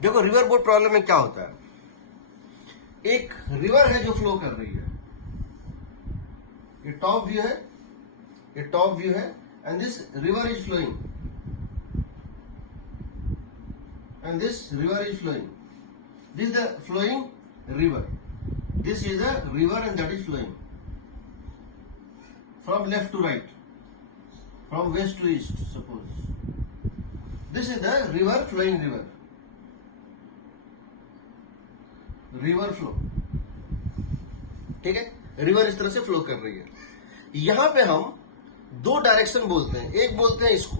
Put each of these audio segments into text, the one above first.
देखो river boat problem में क्या होता है, एक रिवर है जो फ्लो कर रही है, ये टॉप व्यू है, ये टॉप व्यू है, and this river is flowing, and this river is flowing. This is the flowing river. This is the river and that is flowing from left to right, from west to east, suppose. This is the river, flowing river. River flow. ठीक है, river इस तरह से flow कर रही है। यहां पे हम दो डायरेक्शन बोलते हैं, एक बोलते हैं इसको,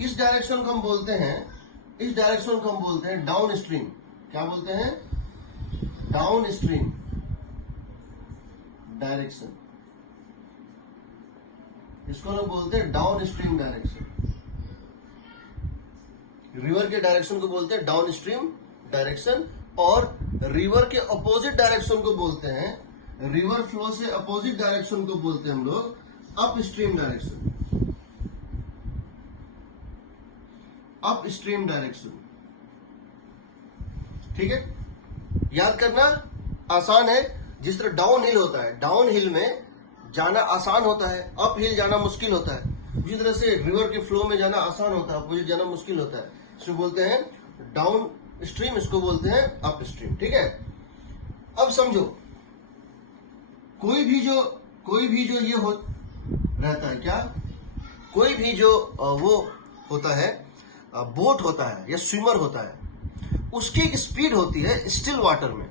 इस डायरेक्शन को हम बोलते हैं, इस डायरेक्शन को हम बोलते हैं डाउन स्ट्रीम। क्या बोलते हैं? Down stream direction. इसको हम बोलते हैं डाउन स्ट्रीम डायरेक्शन। रिवर के डायरेक्शन को बोलते हैं डाउन स्ट्रीम डायरेक्शन, और रिवर के अपोजिट डायरेक्शन को बोलते हैं, रिवर फ्लो से अपोजिट डायरेक्शन को बोलते हैं हम लोग up stream direction. Up stream direction. ठीक है, याद करना आसान है। जिस तरह डाउन हिल होता है, डाउन हिल में जाना आसान होता है, अप हिल जाना मुश्किल होता है। उसी तरह से रिवर के फ्लो में जाना आसान होता है, अपोजिट जाना मुश्किल होता है। इसको बोलते हैं डाउन स्ट्रीम, इसको बोलते हैं अप स्ट्रीम। ठीक है, अब समझो, कोई भी जो ये हो रहता है, क्या कोई भी जो वो होता है, बोट होता है या स्विमर होता है, उसकी एक स्पीड होती है स्टिल वाटर में।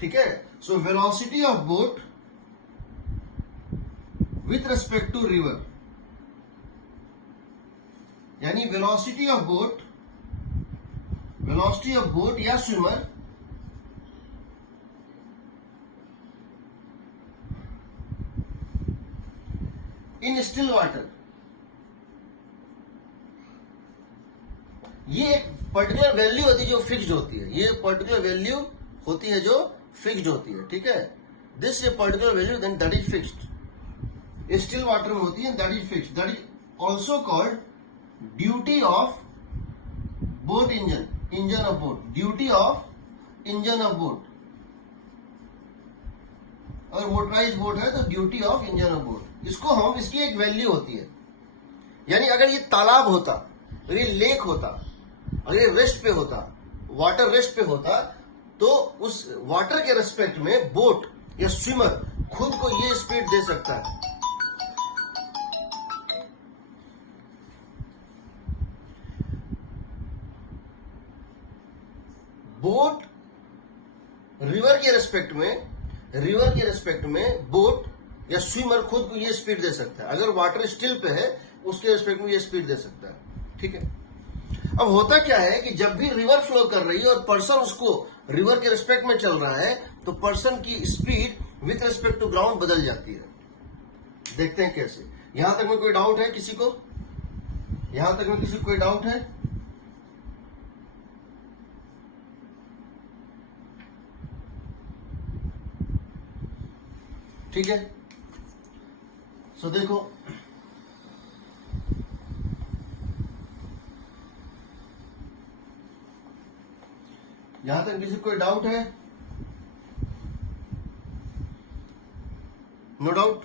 ठीक है, so velocity of boat with respect to river, यानी वेलोसिटी ऑफ बोट या स्विमर इन स्टिल वाटर, ये एक पर्टिकुलर वैल्यू होती है जो फिक्स्ड होती है। ये पर्टिकुलर वैल्यू होती है जो फिक्स्ड होती है। ठीक है, this a particular value then that is fixed, still water में होती है, that is fixed. That is also called duty of boat engine, engine of boat, duty of engine of boat. अगर मोटराइज बोट है तो duty of engine of boat. इसको हम, इसकी एक वैल्यू होती है, यानी अगर ये तालाब होता, अगर ये लेक होता, अगर ये वेस्ट पे होता, वाटर वेस्ट पे होता, तो उस वाटर के रेस्पेक्ट में बोट या स्विमर खुद को ये स्पीड दे सकता है। बोट रिवर के रेस्पेक्ट में बोट या स्विमर खुद को ये स्पीड दे सकता है। अगर वाटर स्टिल पे है, उसके रेस्पेक्ट में ये स्पीड दे सकता है। ठीक है, अब होता क्या है कि जब भी रिवर फ्लो कर रही है और पर्सन उसको रिवर के रिस्पेक्ट में चल रहा है, तो पर्सन की speed with respect to ground बदल जाती है। देखते हैं कैसे। यहां तक में कोई डाउट है किसी को? यहां तक में किसी को कोई डाउट है? ठीक है, सो देखो, यहां तक किसी को कोई डाउट है? No doubt?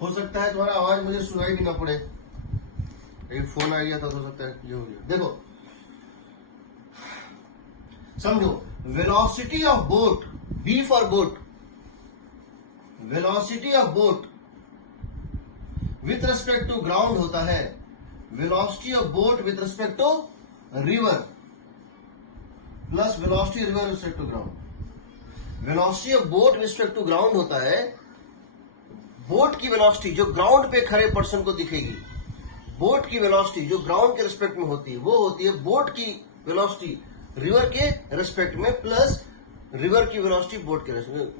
हो सकता है तुम्हारा आवाज मुझे सुनाई भी ना पड़े, एक फोन आ गया था, हो सकता है ये हो गया। देखो समझो, velocity of boat, B for boat, velocity of boat with respect to ground होता है velocity of boat with respect to river plus velocity river respect to ground. Velocity of boat respect to ground होता है boat की velocity जो ground पे खड़े person को दिखेगी, बोट की वेलोसिटी जो ग्राउंड के रिस्पेक्ट में होती है, वो होती है बोट की वेलोसिटी रिवर के रिस्पेक्ट में प्लस रिवर की वेलोसिटी बोट के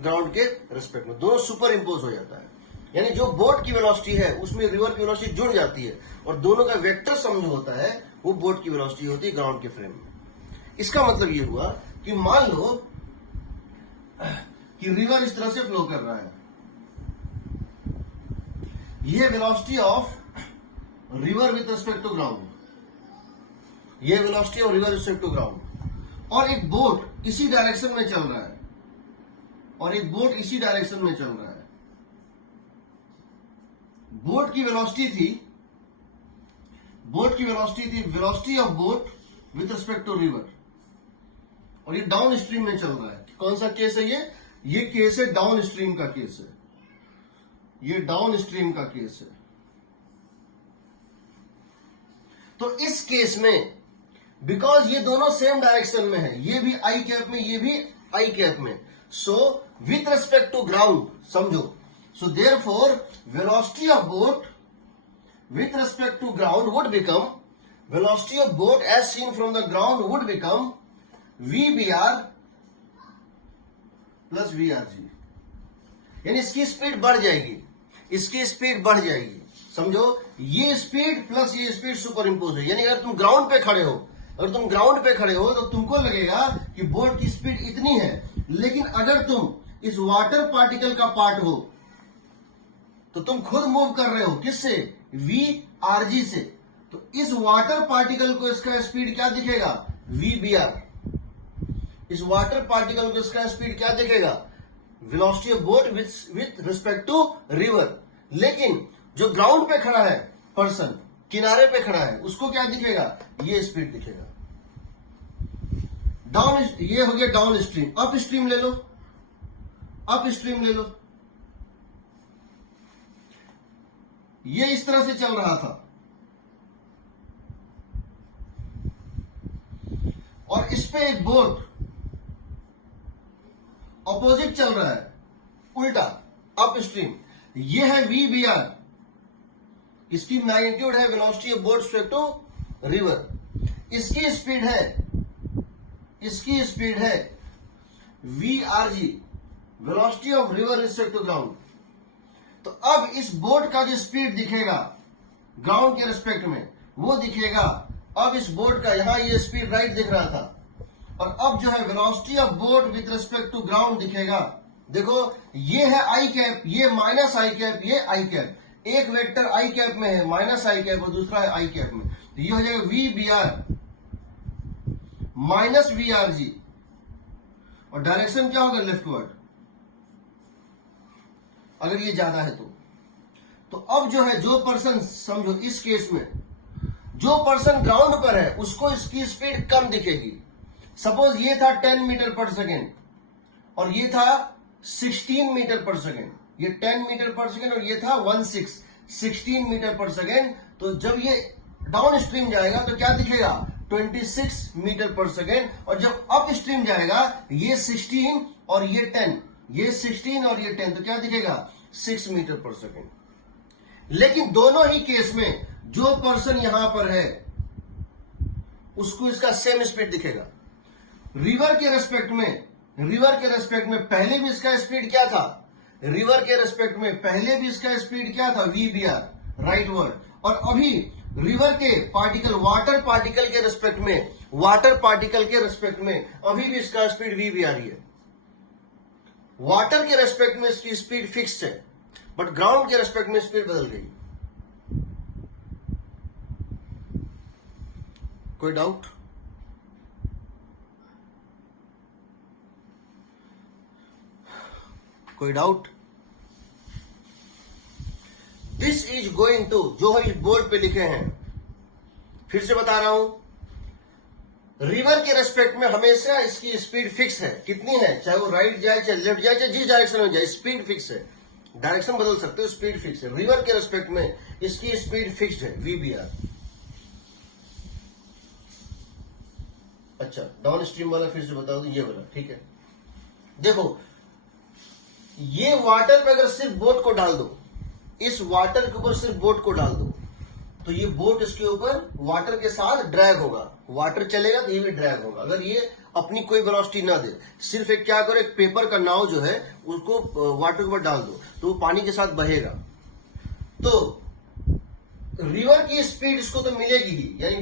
ग्राउंड के रिस्पेक्ट में, दोनों सुपर इम्पोज हो जाता है। यानी जो बोट की वेलोसिटी है उसमें रिवर की वेलोसिटी जुड़ जाती है और दोनों का वेक्टर सम जो होता है वो बोट की वेलोसिटी होती है ग्राउंड के फ्रेम में। इसका मतलब ये हुआ कि मान लो कि रिवर इस तरह से फ्लो कर रहा है, यह velocity of river with respect to ground, ये velocity of river respect to ground, और एक बोट इसी डायरेक्शन में चल रहा है, और एक बोट इसी डायरेक्शन में चल रहा है। बोट की वेलोसिटी थी velocity of boat with respect to river, और ये डाउन स्ट्रीम में चल रहा है। कौन सा केस है ये केस है डाउन स्ट्रीम का केस है, ये डाउन स्ट्रीम का केस है। तो इस केस में बिकॉज ये दोनों सेम डायरेक्शन में है, ये भी आई कैप में, ये भी आई कैप में, so with respect to ground समझो, so therefore velocity of boat with respect to ground would become, velocity of boat as seen from the ground would become VBR plus VRG, यानी इसकी speed बढ़ जाएगी, इसकी speed बढ़ जाएगी। समझो, ये स्पीड प्लस ये स्पीड सुपर इम्पोज है, यानी अगर तुम ग्राउंड पे खड़े हो, तो तुमको लगेगा कि बोट की स्पीड इतनी है, लेकिन अगर तुम इस वाटर पार्टिकल का पार्ट हो तो तुम खुद मूव कर रहे हो, किससे? VRG से। तो इस वाटर पार्टिकल को इसका स्पीड क्या दिखेगा? VBR। इस वाटर पार्टिकल को इसका स्पीड क्या दिखेगा? Velocity of boat with respect to river. लेकिन जो ग्राउंड पे खड़ा है पर्सन, किनारे पे खड़ा है, उसको क्या दिखेगा? ये स्पीड दिखेगा। डाउन, ये हो गया डाउन स्ट्रीम। अप स्ट्रीम ले लो, अप स्ट्रीम ले लो। ये इस तरह से चल रहा था, और इस पे एक बोट ऑपोजिट चल रहा है, उल्टा अप स्ट्रीम। ये है VBR, इसकी मैग्नीट्यूड है velocity of boat respect to river. इसकी स्पीड है VRG, velocity of river respect to ground. तो अब इस बोट का जो स्पीड दिखेगा ग्राउंड के रिस्पेक्ट में, वो दिखेगा। अब इस बोट का यहां ये स्पीड राइट दिख रहा था, और अब जो है velocity of boat with respect to ground दिखेगा। देखो, ये है आई कैप, ये माइनस आई कैप, ये आई कैप। एक वेक्टर आई कैप में है, माइनस आई कैप, और दूसरा है आई कैप में। तो ये हो जाएगा VBR माइनस VRG, और डायरेक्शन क्या होगा? लेफ्टवर्ड, अगर ये ज्यादा है तो अब जो है, जो पर्सन, समझो इस केस में जो पर्सन ग्राउंड पर है उसको इसकी स्पीड कम दिखेगी। सपोज ये था 10 मीटर पर सेकेंड और ये था 16 मीटर पर सेकेंड, ये 10 मीटर पर सेकेंड और ये था 16 मीटर पर सेकेंड। तो जब ये डाउन स्ट्रीम जाएगा तो क्या दिखेगा? 26 मीटर पर सेकेंड। और जब अप स्ट्रीम जाएगा, ये 16 और ये 10, ये 16 और ये 10, तो क्या दिखेगा? 6 मीटर पर सेकेंड। लेकिन दोनों ही केस में जो पर्सन यहां पर है उसको इसका सेम स्पीड दिखेगा। रिवर के रेस्पेक्ट में पहले भी इसका स्पीड क्या था? VBR, right word. और अभी रिवर के पार्टिकल, वाटर पार्टिकल के रेस्पेक्ट में अभी भी इसका स्पीड VBR ही है। वाटर के रेस्पेक्ट में इसकी स्पीड फिक्स है, बट ग्राउंड के रेस्पेक्ट में स्पीड बदल गई। कोई doubt? This is going to, जो हम इस बोर्ड पे लिखे हैं, फिर से बता रहा हूं, रिवर के रेस्पेक्ट में हमेशा इसकी स्पीड फिक्स है। कितनी है? चाहे वो राइट जाए, चाहे लेफ्ट जाए, चाहे जिस डायरेक्शन में जाए, स्पीड फिक्स है। डायरेक्शन बदल सकते हो, स्पीड फिक्स है। रिवर के रेस्पेक्ट में इसकी स्पीड फिक्स्ड है, VBR। अच्छा, डाउन स्ट्रीम वाला फिर से बता दो, ये वाला, ठीक है। देखो, ये वाटर पे अगर सिर्फ बोट को डाल दो, इस वाटर के ऊपर सिर्फ बोट को डाल दो, तो ये बोट इसके ऊपर वाटर के साथ ड्रैग होगा। वाटर चलेगा तो ये भी ड्रैग होगा। अगर ये अपनी कोई वेलोसिटी ना दे, सिर्फ एक क्या करो, एक पेपर का नाव जो है उसको वाटर के ऊपर डाल दो, तो वो पानी के साथ बहेगा। तो रिवर की स्पीड इसको तो मिलेगी ही, यानी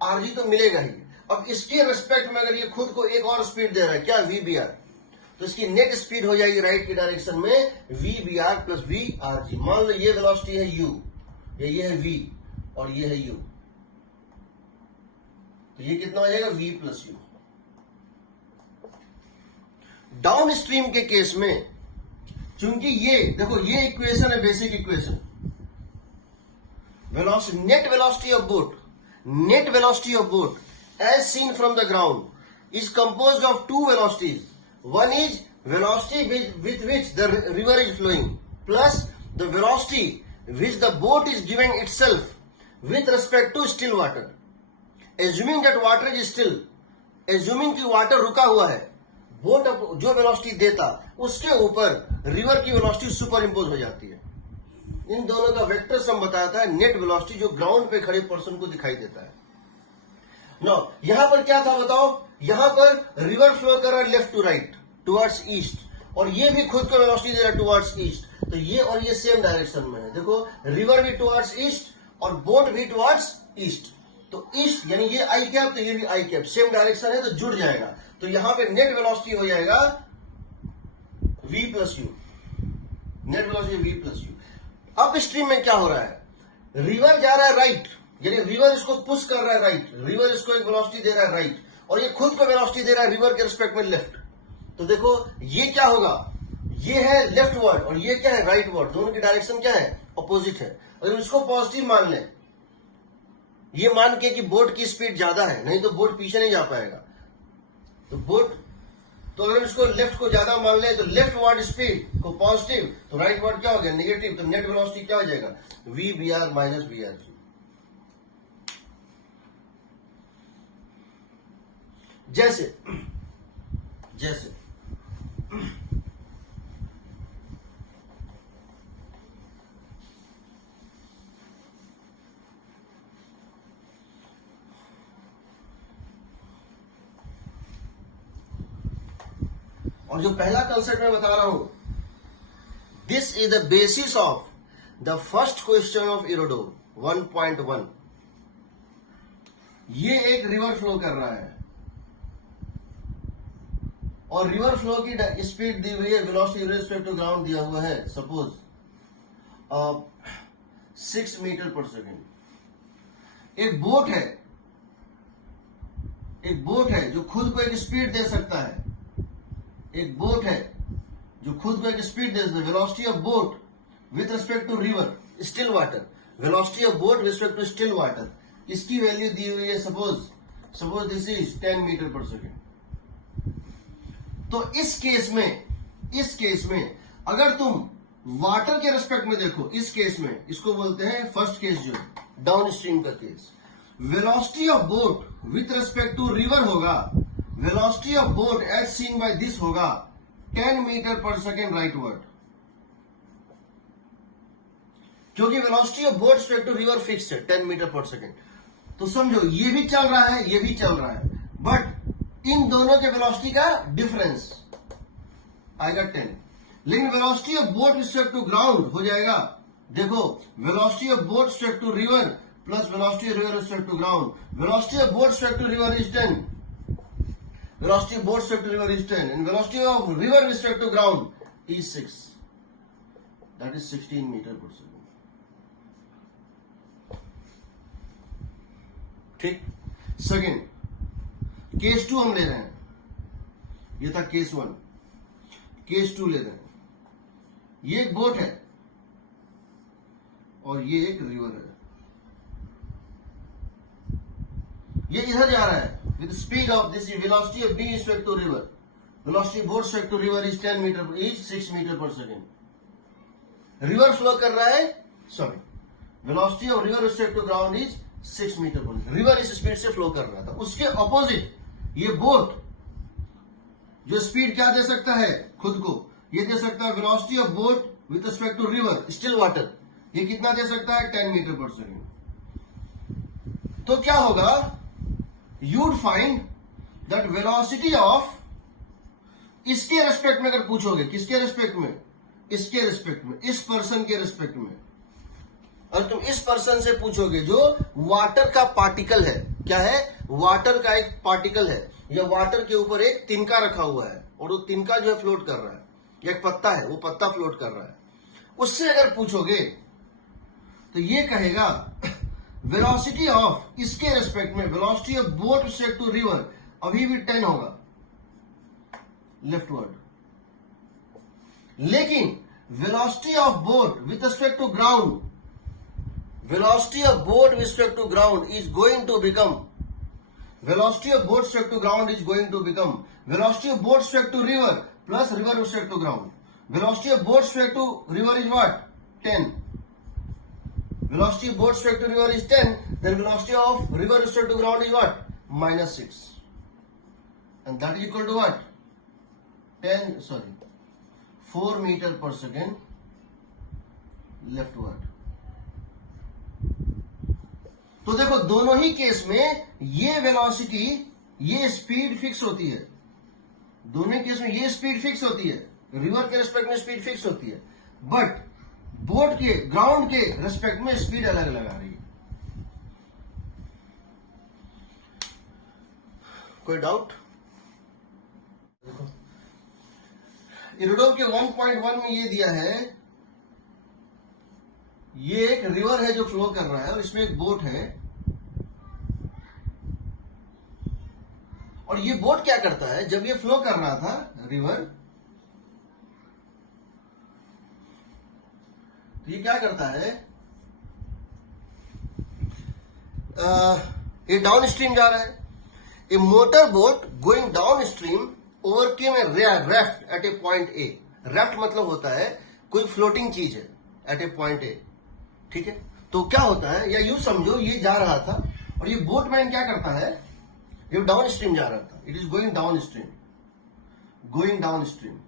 VRG तो मिलेगा ही। अब इसके रेस्पेक्ट में अगर ये खुद को एक और स्पीड दे रहा है, क्या? VBR। तो इसकी नेट स्पीड हो जाएगी राइट की डायरेक्शन में VBR प्लस VRG। मान लो ये वेलोसिटी है U, ये है V और ये है U। तो ये कितना हो जाएगा v plus you. Down stream के केस में चूंकि ये देखो ये इक्वेशन है basic equation, velocity net velocity of boat as seen from the ground is composed of two velocities. One is velocity with which the river is flowing plus the velocity which the boat is giving itself with respect to still water. Assuming that water is still, assuming कि water रुका हुआ है, boat जो velocity देता उसके ऊपर river की velocity super impose हो जाती है। इन दोनों का वेक्टर सम बताता है नेट वेलोसिटी जो ग्राउंड पे खड़े पर्सन को दिखाई देता है। नो यहां पर क्या था बताओ, यहां पर रिवर फ्लो कर रहा है left to right towards east, और ये भी खुद को वेलोसिटी दे रहा है टुवर्ड्स ईस्ट, तो ये और ये सेम डायरेक्शन में है। देखो रिवर भी टुवर्ड्स ईस्ट और बोट भी टुवर्ड्स ईस्ट, तो ईस्ट यानी ये आई कैप तो ये भी आई कैप, सेम डायरेक्शन है तो जुड़ जाएगा। तो यहां पे नेट वेलोसिटी हो जाएगा v plus you, net velocity v plus you. Up stream में क्या हो रहा है, रिवर जा रहा है राइट, यानी रिवर इसको पुश कर रहा है राइट, रिवर इसको एक वेलोसिटी दे रहा है राइट, और ये खुद को वेलोसिटी दे रहा है रिवर के रिस्पेक्ट में लेफ्ट। तो देखो ये क्या होगा, ये है लेफ्ट वर्ड और ये क्या है राइट वर्ड, दोनों की डायरेक्शन क्या है अपोजिट है। अगर इसको पॉजिटिव मान लें, ये मान के कि बोट की स्पीड ज्यादा है, नहीं तो बोट पीछे नहीं जा पाएगा, तो बोट, तो अगर इसको लेफ्ट को ज्यादा मान ले तो लेफ्ट वर्ड स्पीड को पॉजिटिव, तो राइट वर्ड क्या हो गया नेगेटिव, तो नेट वेलोसिटी क्या हो जाएगा v br माइनस br। जैसे जैसे और जो पहला कंसेप्ट मैं बता रहा हूं, this is the basis of the first question of Irodov 1.1। ये एक रिवर फ्लो कर रहा है और रिवर फ्लो की स्पीड दी हुई है, वेलोसिटी रिस्पेक्ट टू ग्राउंड दिया हुआ है सपोज 6 मीटर पर सेकेंड। एक बोट है जो खुद को एक स्पीड दे सकता है, एक बोट है जो खुद को एक स्पीड दे सकता है। Velocity of boat with respect to river still water, velocity of boat with respect to still water, इसकी वैल्यू दी हुई है suppose this is 10 metre per second. तो इस केस में अगर तुम वाटर के रेस्पेक्ट में देखो, इस केस में इसको बोलते हैं फर्स्ट केस जो डाउन स्ट्रीम का case, velocity of boat with respect to river होगा, velocity of boat as seen by this होगा 10 metre per second right word, क्योंकि velocity of boat respect to river fix है 10 metre per second. तो समझो ये भी चल रहा है, ये भी चल रहा है, बट इन दोनों के वेलोसिटी का डिफरेंस आएगा 10, लेकिन velocity of boat respect to ground हो जाएगा, देखो velocity of boat respect to river plus velocity of river respect to ground, velocity of boat respect to river is 10, velocity of boat respect to river is 10 and velocity of river respect to ground is 6, that is 16 meter per second। ठीक, second case 2 हम ले रहे हैं, ये था case 1, case 2 ले रहे हैं। ये एक बोट है और ये एक रिवर है, ये इधर जा रहा है with speed of this velocity of b respect to river, velocity boat respect to river is 10 meter is 6 meter per second। River flow कर रहा है, sorry velocity of river respect to ground is 6 metre per second, river इस speed से flow कर रहा था। उसके opposite ये बोट जो स्पीड क्या दे सकता है खुद को, ये दे सकता है velocity of boat with respect to river still water, ये कितना दे सकता है 10 मीटर पर सेकेंड। तो क्या होगा, you'd find that velocity of, इसके रेस्पेक्ट में अगर पूछोगे, किसके रेस्पेक्ट में, इसके रेस्पेक्ट में, इस पर्सन के रेस्पेक्ट में, और तुम इस पर्सन से पूछोगे जो वाटर का पार्टिकल है, क्या है वाटर का एक पार्टिकल है, या वाटर के ऊपर एक तिनका रखा हुआ है और वो तिनका जो है फ्लोट कर रहा है, या एक पत्ता है वो पत्ता फ्लोट कर रहा है, उससे अगर पूछोगे तो ये कहेगा वेलोसिटी ऑफ इसके रेस्पेक्ट में, velocity of boat respect to river अभी भी 10 होगा लेफ्टवर्ड, लेकिन velocity of boat with respect to ground, velocity of boat with respect to ground is going to become, velocity of boat with respect to ground is going to become velocity of boat with respect to river plus river with respect to ground. Velocity of boat with respect to river is what? 10. Velocity of boat with respect to river is 10, then velocity of river with respect to ground is what? Minus 6. And that is equal to what? 4 meter per second leftward. तो देखो दोनों ही case में ये velocity, ये speed fix होती है, दोनों case में ये स्पीड फिक्स होती है, रिवर के रेस्पेक्ट में स्पीड फिक्स होती है, बट बोट के, ग्राउंड के रेस्पेक्ट में स्पीड अलग अलग आ रही है। कोई डाउट? देखो इरोडोम के 1.1 में ये दिया है, ये एक रिवर है जो फ्लो कर रहा है और इसमें एक बोट है, और ये बोट क्या करता है, जब ये फ्लो कर रहा था रिवर, तो ये क्या करता है, ये डाउन स्ट्रीम जा रहा है, a motor boat going downstream overcame a raft at a point A. Raft मतलब होता है कोई फ्लोटिंग चीज है एट ए पॉइंट ए, ठीक है। तो क्या होता है, या यूं समझो ये जा रहा था और ये बोटमैन क्या करता है, ये डाउन स्ट्रीम जा रहा था, it is going down stream, going down stream.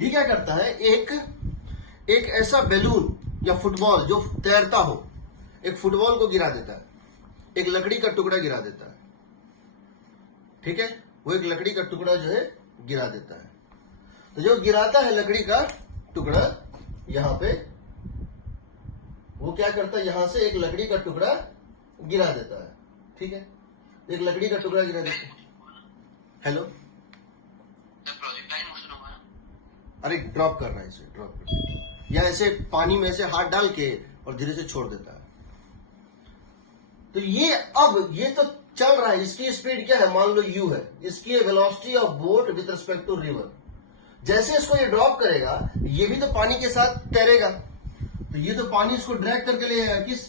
ये क्या करता है, एक ऐसा बैलून या फुटबॉल जो तैरता हो, एक फुटबॉल को गिरा देता है, एक लकड़ी का टुकड़ा गिरा देता है, ठीक है। वो एक लकड़ी का टुकड़ा जो है गिरा देता है, तो जो गिराता है लकड़ी का टुकड़ा यहां पे, वो क्या करता है, यहां से एक लकड़ी का टुकड़ा गिरा देता है, ठीक है। एक लकड़ी का टुकड़ा गिरा देता है। हेलो, अरे ड्रॉप कर रहा है इसे, ड्रॉप कर, या ऐसे पानी में से हाथ डाल के और धीरे से छोड़ देता है। तो ये अब ये तो चल रहा है, इसकी स्पीड क्या है, मान लो u है, इसकी velocity of boat with respect to river. जैसे इसको ये ड्रॉप करेगा, ये भी तो पानी के साथ तैरेगा, तो ये तो पानी इसको ड्रैग करके ले जाएगा, किस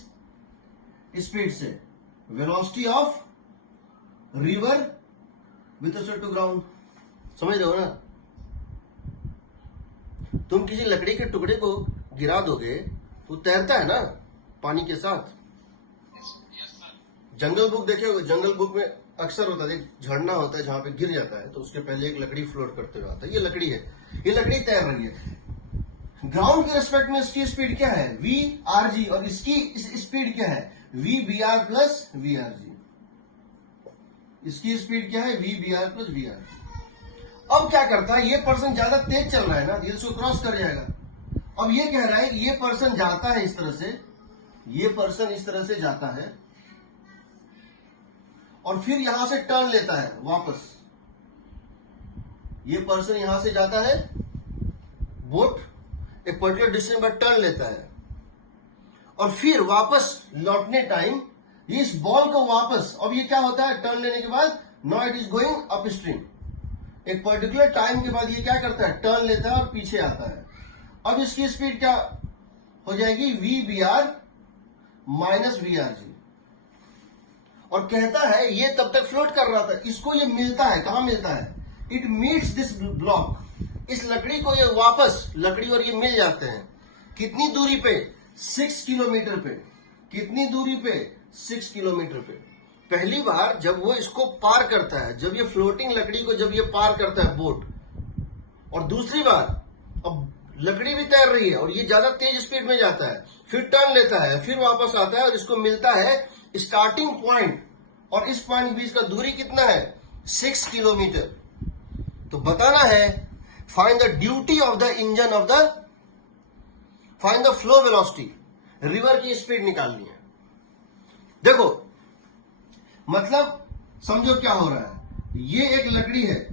स्पीड से, velocity of river with respect to ground. समझ रहे हो ना? तुम किसी लकड़ी के टुकड़े को गिरा दोगे तो तैरता है ना पानी के साथ। जंगल बुक देखे होगे, जंगल बुक में अक्सर होता है, एक झरना होता है जहां पे गिर जाता है तो उसके पहले एक लकड़ी फ्लोट करते हुए आता है, ये लकड़ी है, ये लकड़ी तैर रही है। ग्राउंड के रिस्पेक्ट में इसकी स्पीड क्या है, वी आर जी, और इसकी स्पीड क्या है, V B R plus V R G. इसकी स्पीड क्या है, V B R plus V R. अब क्या करता है, ये पर्सन ज्यादा तेज चल रहा है ना, ये इसको क्रॉस कर जाएगा। अब ये कह रहा है कि ये पर्सन जाता है इस तरह से, ये पर्सन इस तरह से जाता है और फिर यहां से टर्न लेता है वापस। ये पर्सन यहां से जाता है, बोट एक पर्टिकुलर डिस्टेंस पर टर्न लेता है और फिर वापस लौटने टाइम ये इस बॉल को वापस, अब ये क्या होता है, टर्न लेने के बाद now it is going up stream. एक पर्टिकुलर टाइम के बाद ये क्या करता है, टर्न लेता है और पीछे आता है। अब इसकी स्पीड क्या हो जाएगी, V B R minus V R G. और कहता है ये तब तक फ्लोट कर रहा था, इसको ये मिलता है, कहां मिलता है, इट मीट्स दिस ब्लॉक, इस लकड़ी को ये वापस, लकड़ी और ये मिल जाते हैं। कितनी दूरी पे, 6 किलोमीटर पे। कितनी दूरी पे, 6 किलोमीटर पे। पहली बार जब वो इसको पार करता है, जब ये फ्लोटिंग लकड़ी को जब ये पार करता है बोट, और दूसरी बार अब लकड़ी भी तैर रही है और ये ज्यादा तेज स्पीड में जाता है, फिर टर्न लेता है, फिर वापस आता है और इसको मिलता है स्टार्टिंग पॉइंट और इस पॉइंट के बीच का दूरी कितना है, 6 किलोमीटर। तो बताना है find the duty of the engine of the, find the flow velocity, river की स्पीड निकालनी है। देखो मतलब समझो क्या हो रहा है, ये एक लकड़ी है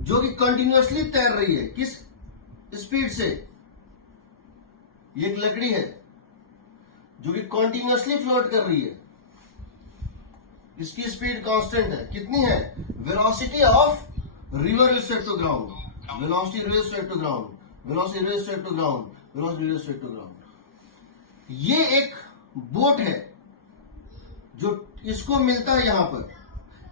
जो कि कंटिन्यूअसली तैर रही है, किस स्पीड से, ये एक लकड़ी है जो कि कॉन्टिन्यूसली फ्लोट कर रही है, इसकी स्पीड कांस्टेंट है, कितनी है? Velocity of river respect to ground, velocity river respect to ground, velocity river respect to ground, velocity river respect to ground. ये एक बोट है जो इसको मिलता है यहां पर,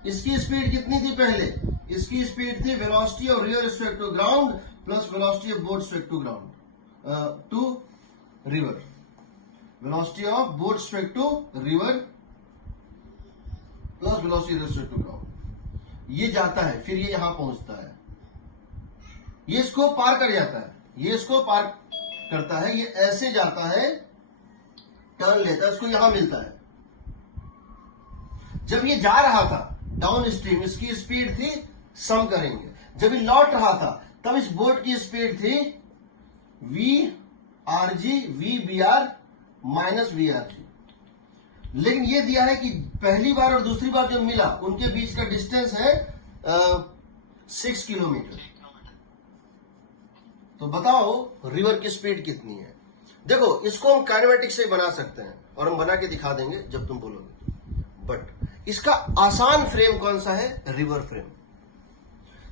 इसकी स्पीड कितनी थी पहले? इसकी स्पीड थी velocity of river respect to ground plus velocity of boat respect to ground to river, velocity of boat respect to river plus velocity respect to ground. ये जाता है, फिर ये यहां पहुंचता है, ये इसको पार कर जाता है, ये इसको पार करता है, ये ऐसे जाता है, टर्न लेता है, इसको यहां मिलता है। जब ये जा रहा था डाउन स्ट्रीम, इसकी स्पीड थी, सम करेंगे, जब ये लौट रहा था तब इस बोट की स्पीड थी VRG VBR माइनस VRG। लेकिन ये दिया है कि पहली बार और दूसरी बार जब मिला उनके बीच का डिस्टेंस है 6 किलोमीटर। तो बताओ रिवर की स्पीड कितनी है? देखो, इसको हम काइनेमेटिक्स से बना सकते हैं और हम बना के दिखा देंगे जब तुम बोलोगे, बट इसका आसान फ्रेम कौन सा है? River frame.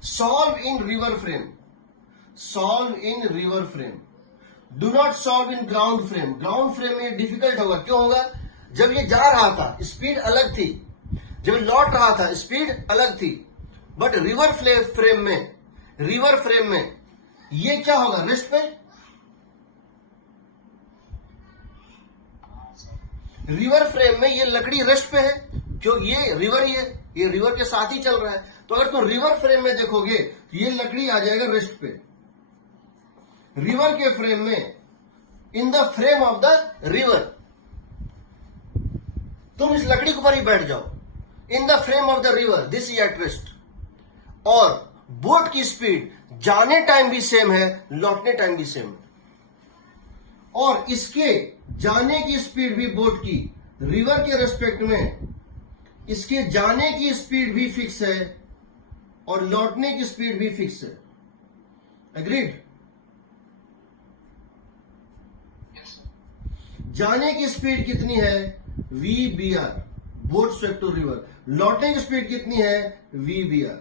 Solve in river frame, solve in river frame, do not solve in ground frame. Ground frame में डिफिकल्ट होगा, क्यों होगा? जब ये जा रहा था स्पीड अलग थी, जब ये लौट रहा था स्पीड अलग थी, बट रिवर फ्रेम में, रिवर फ्रेम में ये क्या होगा? रेस्ट पे, रिवर फ्रेम में ये लकड़ी रेस्ट पे है, क्यों? ये रिवर ही है, ये रिवर के साथ ही चल रहा है। तो अगर तुम रिवर फ्रेम में देखोगे तो ये लकड़ी आ जाएगा रेस्ट पे। रिवर के फ्रेम में, in the frame of the river, तुम इस लकड़ी के ऊपर ही बैठ जाओ, in the frame of the river this is at rest. और बोट की स्पीड जाने टाइम भी सेम है, लौटने टाइम भी सेम है, और इसके जाने की स्पीड भी बोट की रिवर के रेस्पेक्ट में, इसके जाने की स्पीड भी फिक्स है और लौटने की स्पीड भी फिक्स है। एग्रीड? जाने की स्पीड कितनी है? VBR, boat respect to river. लौटने की स्पीड कितनी है? VBR।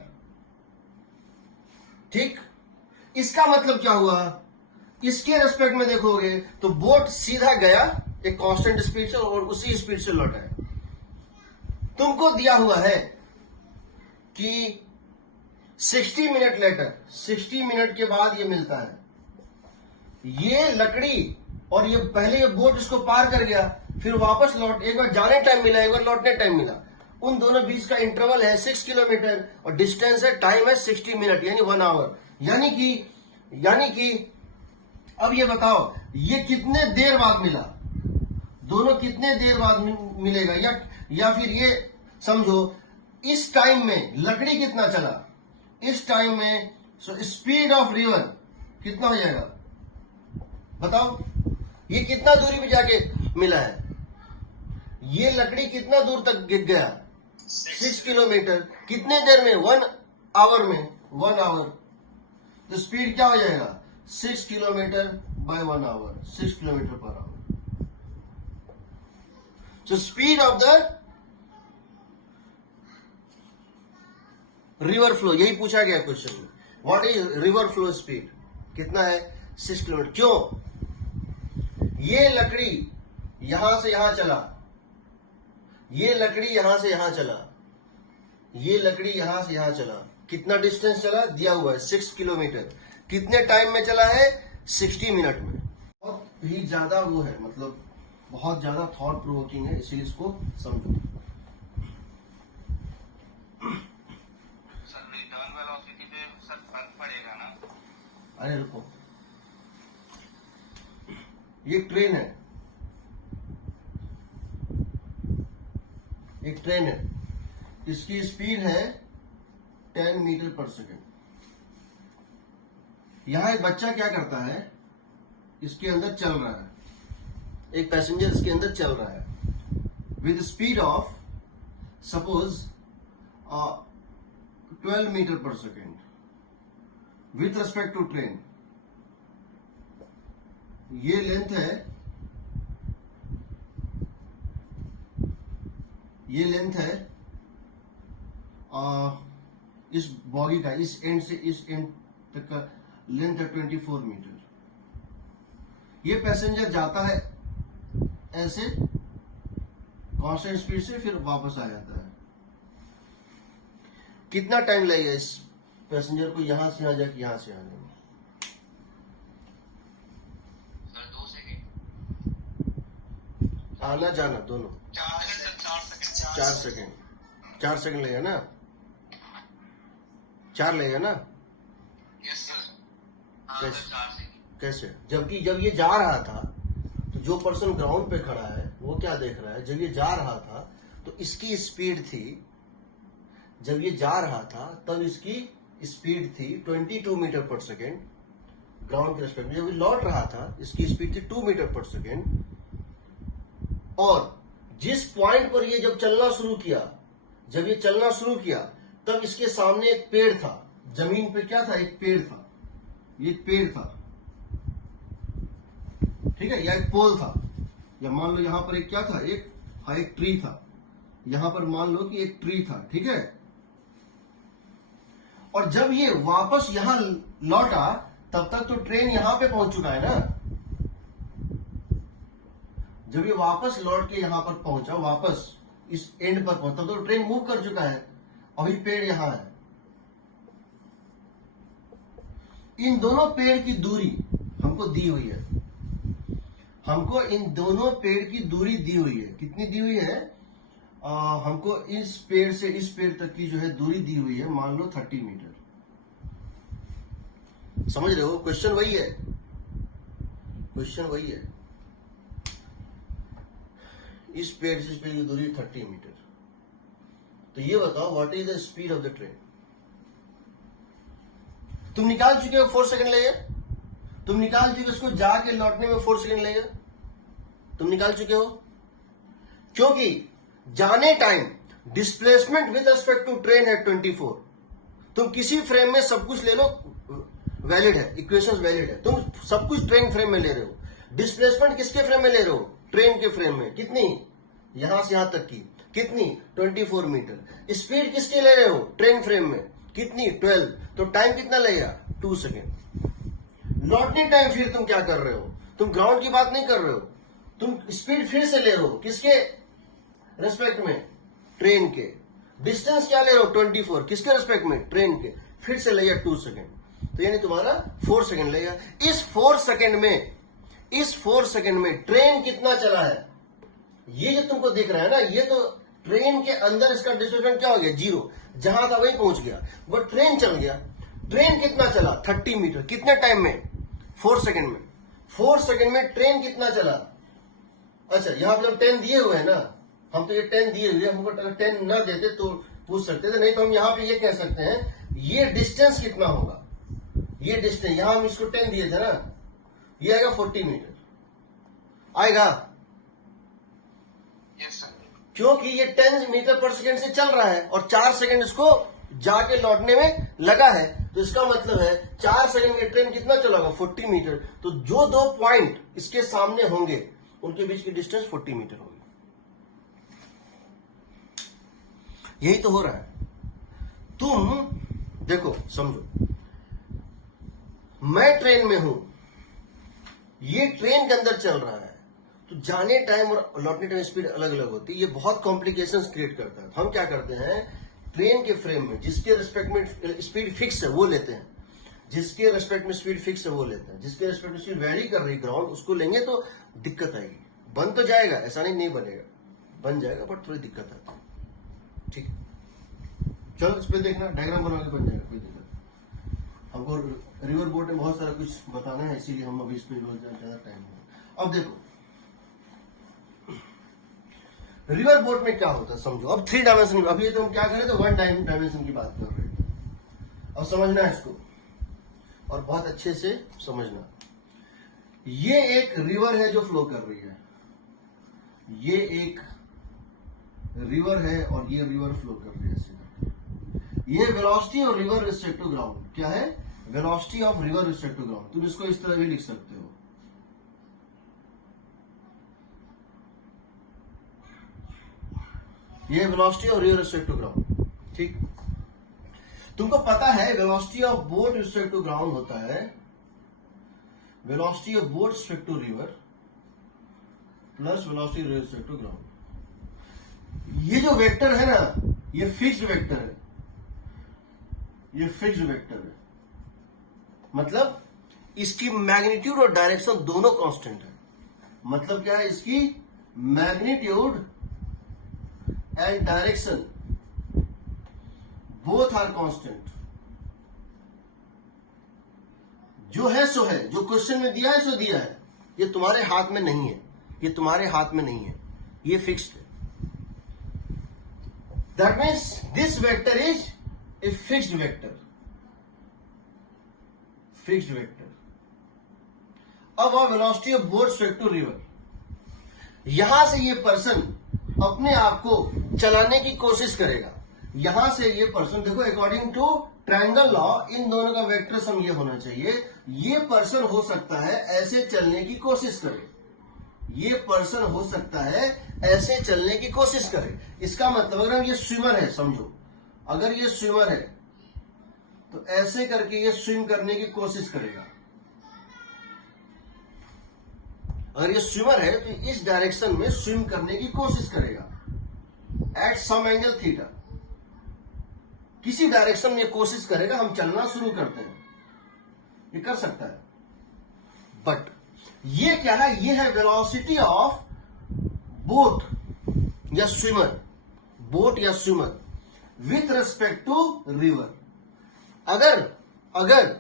ठीक, इसका मतलब क्या हुआ? इसके रेस्पेक्ट में देखोगे तो बोट सीधा गया एक कांस्टेंट स्पीड से और उसी स्पीड से लौटा है। तुमको दिया हुआ है कि 60 मिनट लेटर, 60 मिनट के बाद ये मिलता है, ये लकड़ी और ये पहले ये बोट इसको पार कर गया, फिर वापस लौट, एक बार जाने टाइम मिला, एक बार लौटने टाइम मिला, उन दोनों बीच का इंटरवल है 6 किलोमीटर और डिस्टेंस है, टाइम है 60 मिनट यानी 1 आवर। यानी कि अब ये बताओ ये कितने देर बाद मिला? दोनों कितने देर बाद मिलेगा? या फिर ये समझो इस टाइम में लकड़ी कितना चला, इस टाइम में स्पीड ऑफ रिवर कितना हो जाएगा? बताओ, ये कितना दूरी पे जाके मिला है? ये लकड़ी कितना दूर तक गया? 6 किलोमीटर। कितने देर में? 1 आवर में, 1 आवर। तो स्पीड क्या हो जाएगा? 6 kilometre by 1 hour, 6 kilometre per hour. So speed of the river flow, यही पूछा गया क्वेश्चन में, what is river flow speed? कितना है? 6 किलोमीटर। क्यों? ये लकड़ी यहां से यहां चला, ये लकड़ी यहां से यहां चला, ये लकड़ी यहां से यहां चला, कितना डिस्टेंस चला? दिया हुआ है 6 किलोमीटर। कितने टाइम में चला है? 60 मिनट में। बहुत ही ज्यादा वो है, मतलब बहुत ज्यादा थॉट प्रोवोकिंग है, इसीलिए इसको समझो। सर रिटर्न वेलोसिटी पे सर फर्क पड़ेगा ना? अरे रुको, ये ट्रेन है, एक ट्रेन है, इसकी स्पीड है 10 मीटर पर सेकेंड। यहां एक बच्चा क्या करता है? इसके अंदर चल रहा है, एक पैसेंजर इसके अंदर चल रहा है with speed of suppose 12 metre per second with respect to train. ये लेंथ है, ये लेंथ है इस बॉगी का, इस एंड से इस एंड तक का लेंथ है 24 मीटर। ये पैसेंजर जाता है ऐसे कांस्टेंट स्पीड से, फिर वापस आ जाता है। कितना टाइम लगेगा इस पैसेंजर को यहां से यहां जाके यहां से आने में? सर 2 सेकंड, आना जाना दोनों 4 सेकंड, 4 सेकंड, 4 सेकंड लगेगा ना? 4 लगेगा ना? यस सर, हाँ कैसे? Sir 4 second. कैसे? जबकि जब ये जा रहा था तो जो पर्सन ग्राउंड पे खड़ा है वो क्या देख रहा है? जब ये जा रहा था तो इसकी स्पीड थी, जब ये जा रहा था तब इसकी स्पीड थी 22 मीटर पर सेकेंड ग्राउंड के रेस्पेक्ट में। जब ये लौट रहा था इसकी स्पीड थी 2 मीटर पर सेकेंड। और जिस पॉइंट पर ये जब चलना शुरू किया, जब ये चलना शुरू किया तब इसके सामने एक पेड़ था, जमीन पे क्या था? एक पेड़ था, ये पेड़ था, ठीक है, या एक पोल था, या मान लो यहां पर एक क्या था? एक ट्री था, यहां पर मान लो कि एक ट्री था, ठीक है। और जब ये वापस यहां लौटा तब तक तो ट्रेन यहां पे पहुंच चुका है ना। जब ये वापस लौट के यहां पर पहुंचा, वापस इस एंड पर पहुंचा, तब तो ट्रेन मूव कर चुका है और ये पेड़ यहां है। इन दोनों पेड़ की दूरी हमको दी हुई है, हमको इन दोनों पेड़ की दूरी दी हुई है। कितनी दी हुई है? हमको इस पेड़ से इस पेड़ तक की जो है दूरी दी हुई है, मान लो 30 मीटर। समझ रहे हो? क्वेश्चन वही है, क्वेश्चन वही है। इस पेड़ से इस पेड़ की दूरी 30 मीटर। तो ये बताओ what is the speed of the train? तुम निकाल चुके हो 4 सेकंड लगेगा, तुम निकाल चुके हो इसको जाके लौटने में 4 सेकंड लगेगा, तुम निकाल चुके हो। क्योंकि जाने time displacement with respect to train है 24। तुम किसी फ्रेम में सब कुछ ले लो, वैलिड है, इक्वेशंस वैलिड है, तुम सब कुछ ट्रेन फ्रेम में ले रहे हो। डिस्प्लेसमेंट किसके फ्रेम में ले रहे हो? ट्रेन के फ्रेम में। कितनी? यहां से यहां तक की। कितनी? 24 मीटर। स्पीड किसके ले रहे हो? ट्रेन फ्रेम में। कितनी? 12। तो टाइम कितना लगेगा? 2 सेकेंड। लौटने टाइम फिर तुम क्या कर रहे हो? तुम ग्राउंड की बात नहीं कर रहे हो, तुम स्पीड फिर से ले रहे हो। किसके रेस्पेक्ट में? ट्रेन के। डिस्टेंस क्या ले रहे हो? 24। किसके रेस्पेक्ट में? ट्रेन के। फिर से लगेगा 2 सेकेंड। तो यानी तुम्हारा 4 सेकेंड लगेगा। इस 4 सेकेंड में ट्रेन कितना चला है? ये जो तुमको दिख रहा है ना, ये तो ट्रेन के अंदर इसका डिस्प्लेसमेंट क्या हो गया? 0। जहां था वहीं पहुंच गया, बट ट्रेन चल गया। ट्रेन कितना चला? 30 मीटर। कितने टाइम में? 4 सेकेंड में। 4 सेकेंड में ट्रेन कितना चला? अच्छा, यहां पे हम 10 दिए हुए हैं ना, हम तो ये 10 दिए हुए, हमको अगर 10 ना देते तो पूछ सकते थे, नहीं तो हम यहां पे ये कह सकते हैं ये डिस्टेंस कितना होगा। ये डिस्टेंस यहां हम इसको 10 दिए थे ना, ये आएगा 40 मीटर आएगा। यस सर, क्योंकि ये 10 मीटर पर सेकेंड से चल रहा है और 4 सेकेंड इसको जाके लौटने में लगा है। तो इसका मतलब है 4 सेकेंड में ट्रेन कितना चलागा? 40 मीटर। तो जो 2 पॉइंट इसके सामने होंगे उनके बीच की डिस्टेंस 40 मीटर होगी। यही तो हो रहा है। तुम देखो, समझो, मैं ट्रेन में हूं, ये ट्रेन के अंदर चल रहा है, तो जाने टाइम और लौटने टाइम स्पीड अलग अलग होती है। ये बहुत कॉम्प्लिकेशंस क्रिएट करता है। हम क्या करते हैं, ट्रेन के फ्रेम में जिसके रिस्पेक्ट में स्पीड फिक्स है वो लेते हैं, जिसके रेस्पेक्ट में स्पीड फिक्स है वो लेते हैं, जिसके रेस्पेक्ट में स्पीड वेरी कर रही है ग्राउंड उसको लेंगे तो दिक्कत आएगी। बन तो जाएगा, ऐसा नहीं बनेगा, बन जाएगा, बट थोड़ी दिक्कत आती है। ठीक है, चलो इस पे देखना, डायग्राम बना के बन जाएगा, कोई दिक्कत। हमको रिवर बोट में बहुत सारा कुछ बताना है, इसीलिए हम अभी इस पे ज्यादा टाइम है। अब देखो रिवर बोट में क्या होता है, समझो। अब 3 डायमेंशन, अभी तो हम क्या करें, तो 1 डायमेंशन की बात कर रहे हैं। अब समझना है इसको और बहुत अच्छे से समझना। ये एक रिवर है जो फ्लो कर रही है, ये एक रिवर है और ये रिवर फ्लो कर रही है सीधा। ये velocity of river respect to ground क्या है? Velocity of river respect to ground. तुम इसको इस तरह भी लिख सकते हो, ये वेलोसिटी और रिवर रिस्पेक्ट टू ग्राउंड। ठीक, तुमको पता है velocity of boat respect to ground होता है velocity of boat respect to river plus velocity river respect to ground. ये जो वेक्टर है ना, ये फिक्स्ड वेक्टर है, ये फिक्स्ड वेक्टर है, मतलब इसकी मैग्नीट्यूड और डायरेक्शन दोनों कांस्टेंट है। मतलब क्या है, इसकी magnitude and direction both are constant. जो है सो है, जो क्वेश्चन में दिया है सो दिया है, ये तुम्हारे हाथ में नहीं है, ये तुम्हारे हाथ में नहीं है, ये फिक्स्ड है। That means this vector is a fixed vector, fixed vector. अब आ velocity of boat respect to river. यहां से ये पर्सन अपने आप को चलाने की कोशिश करेगा, यहां से ये पर्सन, देखो अकॉर्डिंग टू ट्रायंगल लॉ इन दोनों का वेक्टर सम ये होना चाहिए। ये पर्सन हो सकता है ऐसे चलने की कोशिश करे, ये पर्सन हो सकता है ऐसे चलने की कोशिश करे। इसका मतलब अगर ये स्विमर है, समझो अगर ये स्विमर है तो ऐसे करके ये स्विम करने की कोशिश करेगा। अगर ये स्विमर है तो इस डायरेक्शन में स्विम करने की कोशिश करेगा एट सम एंगल थीटा, किसी डायरेक्शन में कोशिश करेगा। हम चलना शुरू करते हैं, ये कर सकता है। बट ये क्या है, ये है वेलोसिटी ऑफ बोट या स्विमर, बोट या swimmer with respect to river. अगर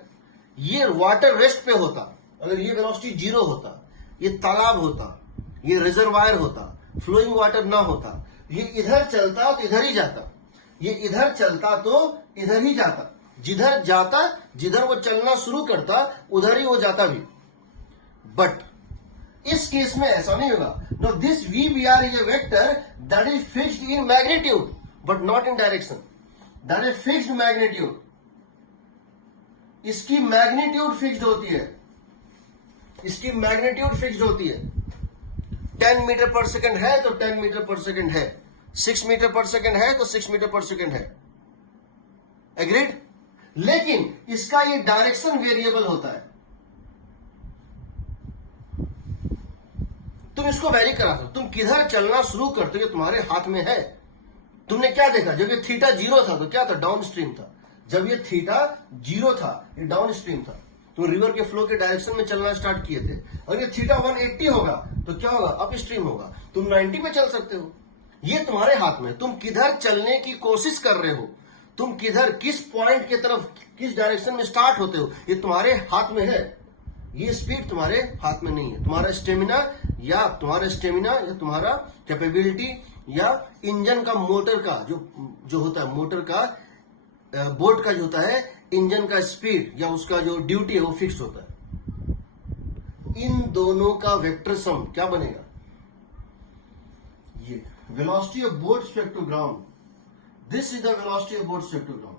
ये वाटर रेस्ट पे होता, अगर ये वेलोसिटी 0 होता, ये तालाब होता, ये रिजर्वायर होता, फ्लोइंग वाटर ना होता, ये इधर चलता तो इधर ही जाता, ये इधर चलता तो इधर ही जाता, जिधर जाता, जिधर वो चलना शुरू करता उधर ही वो जाता भी। बट इस केस में ऐसा नहीं होगा। No, this VBR is a vector that is fixed in magnitude but not in direction, that is fixed magnitude. इसकी मैग्नीट्यूड फिक्स्ड होती है, इसकी मैग्नीट्यूड फिक्स्ड होती है। 10 मीटर पर सेकंड है तो 10 मीटर पर सेकंड है, 6 मीटर पर सेकंड है तो 6 मीटर पर सेकंड है। एग्रीड? लेकिन इसका ये डायरेक्शन वेरिएबल होता है। तुम इसको वेरी करा दो, तुम किधर चलना शुरू करते हो तुम्हारे हाथ में है। तुमने क्या देखा, जब ये थीटा 0 था तो क्या था, डाउन स्ट्रीम था। जब ये थीटा 0 था ये डाउन स्ट्रीम था, तुम रिवर के फ्लो के डायरेक्शन में चलना स्टार्ट किए थे। और ये थीटा 180 होगा तो क्या होगा, अप स्ट्रीम होगा, तुम 90 पे चल सकते हो। ये तुम्हारे हाथ में, तुम किधर चलने की कोशिश कर रहे हो, तुम किधर, किस पॉइंट की तरफ, किस डायरेक्शन में स्टार्ट होते हो, ये तुम्हारे हाथ में है। ये स्पीड तुम्हारे हाथ में नहीं है। तुम्हारा स्टेमिना या तुम्हारा कैपेबिलिटी या इंजन का, मोटर का जो होता है, मोटर का, बोट का जो होता है, इंजन का स्पीड या उसका जो ड्यूटी है वो फिक्स्ड होता है। इन दोनों का वेक्टर सम क्या बनेगा, ये velocity of boat respect to ground, this is the velocity of boat respect to ground,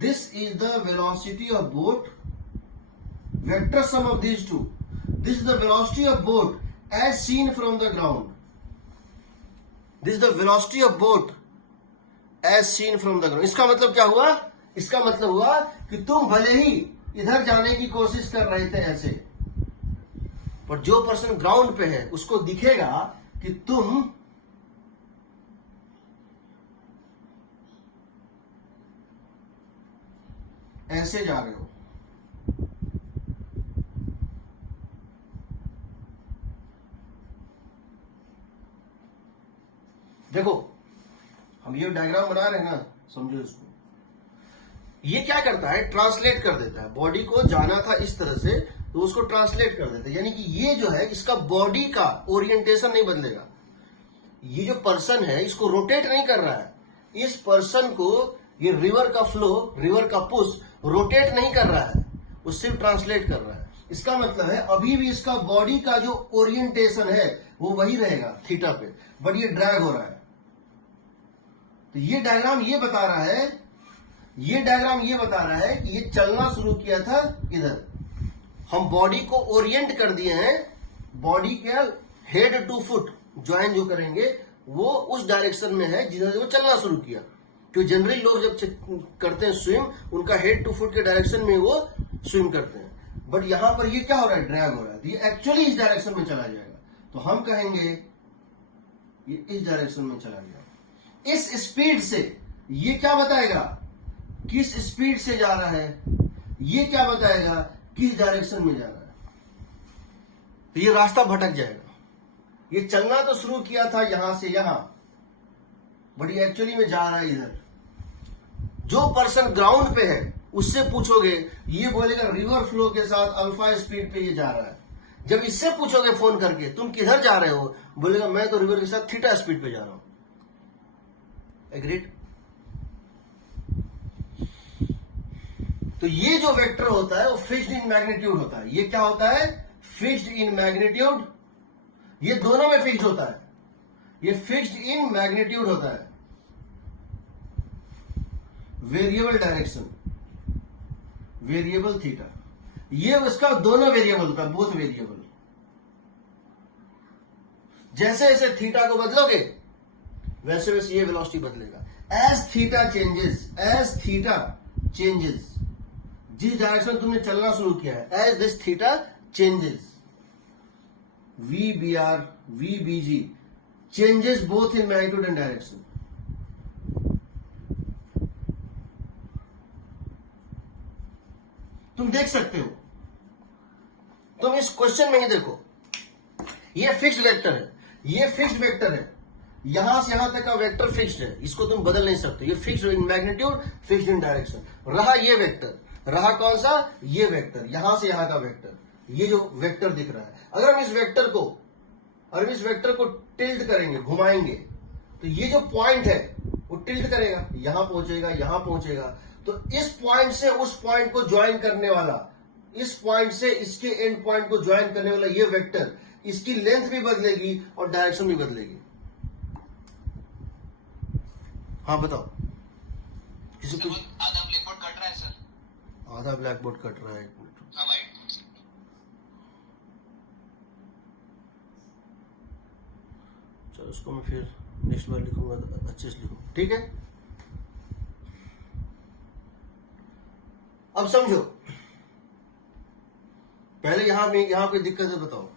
this is the velocity of boat, vector sum of these two, this is the velocity of boat as seen from the ground, this is the velocity of boat as seen from the ground. इसका मतलब क्या हुआ, इसका मतलब हुआ कि तुम भले ही इधर जाने की कोशिश कर रहे थे ऐसे, पर जो पर्सन ग्राउंड पे है उसको दिखेगा कि तुम ऐसे जा रहे हो। देखो हम ये डायग्राम बना रहे हैं ना, समझो इसको। ये क्या करता है, ट्रांसलेट कर देता है। बॉडी को जाना था इस तरह से तो उसको ट्रांसलेट कर देता है, यानी कि ये जो है इसका बॉडी का ओरिएंटेशन नहीं बदलेगा। ये जो पर्सन है इसको रोटेट नहीं कर रहा है, इस पर्सन को ये रिवर का फ्लो, रिवर का पुश रोटेट नहीं कर रहा है, वो सिर्फ ट्रांसलेट कर रहा है। इसका मतलब है अभी भी इसका बॉडी का जो ओरिएंटेशन है वो वही रहेगा थीटा पे, बट ये ड्रैग हो रहा है। तो ये डायग्राम ये बता रहा है, ये डायग्राम ये बता रहा है कि ये चलना शुरू किया था इधर। हम बॉडी को ओरिएंट कर दिए हैं, बॉडी के हेड टू फुट ज्वाइन जो करेंगे वो उस डायरेक्शन में है जिधर वो चलना शुरू किया। क्योंकि जनरली लोग जब करते हैं स्विम, उनका हेड टू फुट के डायरेक्शन में वो स्विम करते हैं, बट यहां पर ये क्या हो रहा है, ड्रैग हो रहा है, तो ये एक्चुअली इस डायरेक्शन में चला जाएगा। तो हम कहेंगे ये इस डायरेक्शन में चला गया। इस स्पीड से ये क्या बताएगा, किस स्पीड से जा रहा है, ये क्या बताएगा किस डायरेक्शन में जा रहा है। तो ये रास्ता भटक जाएगा। ये चलना तो शुरू किया था यहां से यहां, बट ये एक्चुअली में जा रहा है इधर। जो पर्सन ग्राउंड पे है उससे पूछोगे, ये बोलेगा रिवर फ्लो के साथ अल्फा स्पीड पे ये जा रहा है। जब इससे पूछोगे फोन करके तुम किधर जा रहे हो, बोलेगा मैं तो रिवर के साथ थीटा स्पीड पे जा रहा हूं। एग्रीड? तो ये जो वेक्टर होता है वो फिक्स्ड इन मैग्नीट्यूड होता है। ये क्या होता है, फिक्स्ड इन मैग्नीट्यूड। ये दोनों में फिक्स्ड होता है, ये फिक्स्ड इन मैग्नीट्यूड होता है। वेरिएबल डायरेक्शन, वेरिएबल थीटा, ये उसका दोनों वेरिएबल का, बोथ वेरिएबल। जैसे जैसे थीटा को बदलोगे वैसे वैसे ये वेलोसिटी बदलेगा। एज थीटा चेंजेस, जिस डायरेक्शन में तुमने चलना शुरू किया है, as this theta changes, VBR, VBG changes both in magnitude and direction. तुम देख सकते हो, तुम इस क्वेश्चन में ही देखो, ये फिक्स्ड वेक्टर है, ये फिक्स्ड वेक्टर है, यहां से यहां तक का वेक्टर फिक्स्ड है, इसको तुम बदल नहीं सकते। ये fixed in magnitude, fixed in direction. रहा ये वेक्टर, रहा कौन सा, ये वेक्टर, यहां से यहां का वेक्टर, ये जो वेक्टर दिख रहा है। अगर हम इस वेक्टर को टिल्ट करेंगे, घुमाएंगे, तो ये जो पॉइंट है वो टिल्ट करेगा, यहां पहुंचेगा, यहां पहुंचेगा। तो इस पॉइंट से उस पॉइंट को ज्वाइन करने वाला, इस पॉइंट से इसके एंड पॉइंट को ज्वाइन करने वाला ये वेक्टर, इसकी लेंथ भी बदलेगी और डायरेक्शन भी बदलेगी। हाँ बताओ, किसी कुछ? आधा ब्लैकबोर्ड कट रहा है सर। आधा ब्लैक बोर्ड कट रहा है, एक मिनट। हाँ भाई। चलो इसको मैं फिर नेक्स्ट बार लिखूंगा तो अच्छे से लिखूंगा, ठीक है? अब समझो, पहले यहां कोई दिक्कत है बताओ।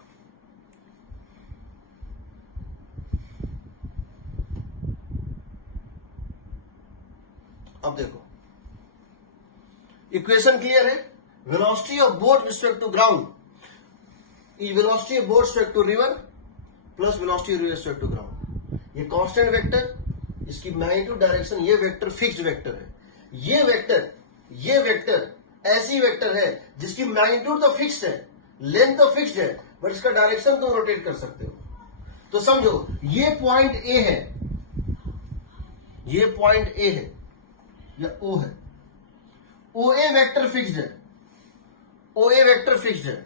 अब देखो, इक्वेशन क्लियर है। Velocity of boat respect to ground is velocity of boat respect to river plus velocity respect to ground. ये कांस्टेंट वेक्टर, इसकी मैग्नीट्यूड डायरेक्शन, ये वेक्टर फिक्स्ड वेक्टर है। ये वेक्टर ऐसी वेक्टर है जिसकी मैग्नीट्यूड तो फिक्स्ड है, लेंथ तो फिक्स्ड है, बट इसका डायरेक्शन तुम रोटेट कर सकते हो। तो समझो, ये पॉइंट ए है, ये पॉइंट ए है या ओ है, ओ ए वेक्टर फिक्स्ड है, ओ ए वेक्टर फिक्स्ड है।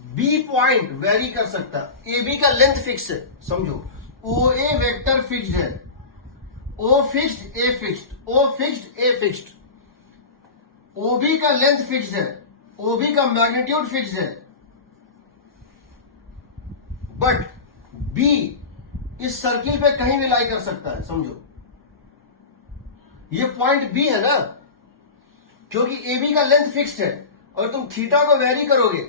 बी पॉइंट वेरी कर सकता, ए बी का लेंथ फिक्स है। समझो, ओ ए वेक्टर फिक्स्ड है, O fixed A fixed, O fixed A fixed. O B का लेंथ फिक्स्ड है, ओ बी का मैग्नीट्यूड फिक्स्ड है, बट बी इस सर्किल पे कहीं भी लाई कर सकता है। समझो, ये पॉइंट बी है ना, क्योंकि ए बी का लेंथ फिक्स्ड है, और तुम थीटा को वेरी करोगे,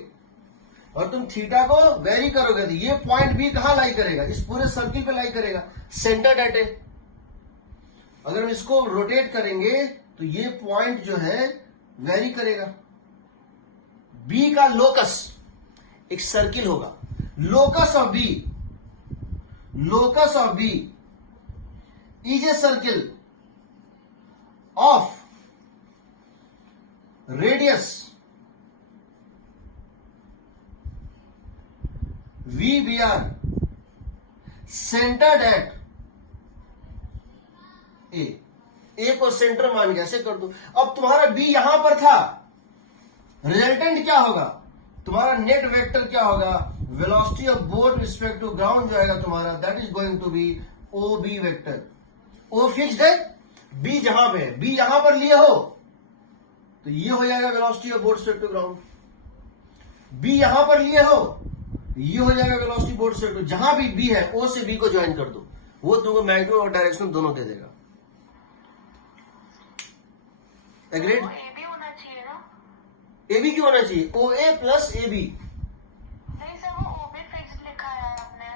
तो ये पॉइंट बी कहां लाई करेगा, इस पूरे सर्किल पे लाई करेगा, सेंटर एट ए। अगर हम इसको रोटेट करेंगे तो ये पॉइंट जो है वेरी करेगा। बी का लोकस, एक सर्किल होगा, locus of B is a circle of radius VBR centred at A को सेंटर मान के ऐसे कर दो। अब तुम्हारा बी यहां पर था, रिजल्टेंट क्या होगा, तुम्हारा नेट वेक्टर क्या होगा, velocity of boat respect to ground जो आएगा तुम्हारा, that is going to be O B vector. O fixed है, बी जहां पे है, बी यहां पर लिए हो तो ये हो जाएगा velocity of boat respect to ground. B यहां पर लिए हो, ये हो जाएगा वेलोसिटी बोट रिस्पेक्ट टू, जहां भी बी है ओ से बी को ज्वाइन कर दो, वो तुमको मैग्नीट्यूड और डायरेक्शन दोनों दे देगा। एग्रीड? वो ए भी होना चाहिए ना? ए बी क्यों होना चाहिए? ओ ए प्लस ए बी। नहीं सर, वो ओ भी फिक्स लिखा है आपने।